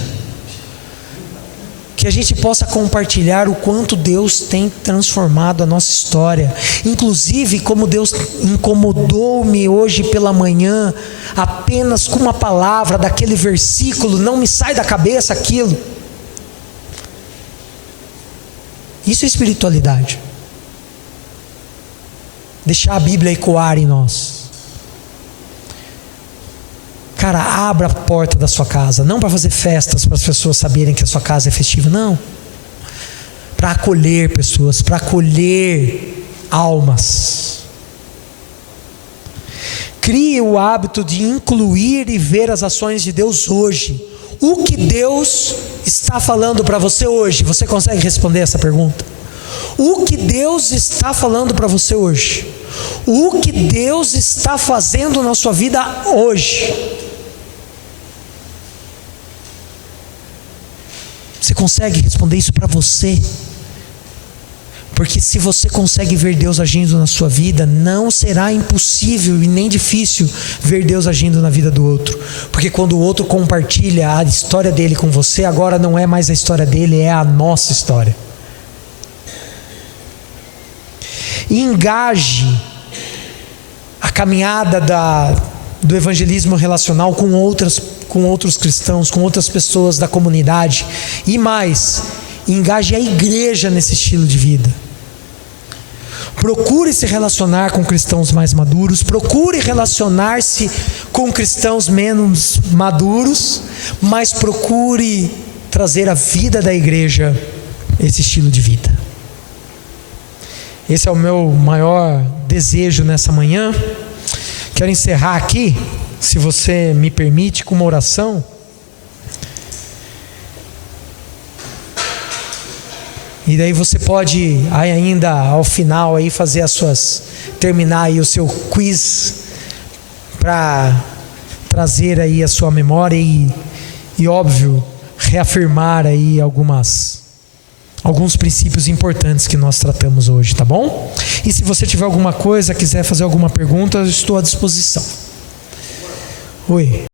que a gente possa compartilhar o quanto Deus tem transformado a nossa história. Inclusive, como Deus incomodou-me hoje pela manhã, apenas com uma palavra daquele versículo, não me sai da cabeça aquilo. Isso é espiritualidade. Deixar a Bíblia ecoar em nós. Cara, abra a porta da sua casa, não para fazer festas, para as pessoas saberem que a sua casa é festiva, não. Para acolher pessoas, para acolher almas. Crie o hábito de incluir e ver as ações de Deus hoje. O que Deus está falando para você hoje? Você consegue responder essa pergunta? O que Deus está falando para você hoje? O que Deus está fazendo na sua vida hoje? Você consegue responder isso para você? Porque se você consegue ver Deus agindo na sua vida, não será impossível e nem difícil ver Deus agindo na vida do outro. Porque quando o outro compartilha a história dele com você, agora não é mais a história dele, é a nossa história. E engaje a caminhada do evangelismo relacional com outros cristãos, com outras pessoas da comunidade. E mais, engaje a igreja nesse estilo de vida. Procure se relacionar com cristãos mais maduros, procure relacionar-se com cristãos menos maduros, mas procure trazer à vida da igreja esse estilo de vida. Esse é o meu maior desejo nessa manhã. Quero encerrar aqui, se você me permite, com uma oração. E daí você pode aí ainda ao final aí fazer terminar aí o seu quiz para trazer aí a sua memória e óbvio reafirmar aí alguns princípios importantes que nós tratamos hoje, tá bom? E se você tiver alguma coisa, quiser fazer alguma pergunta, eu estou à disposição. Oi.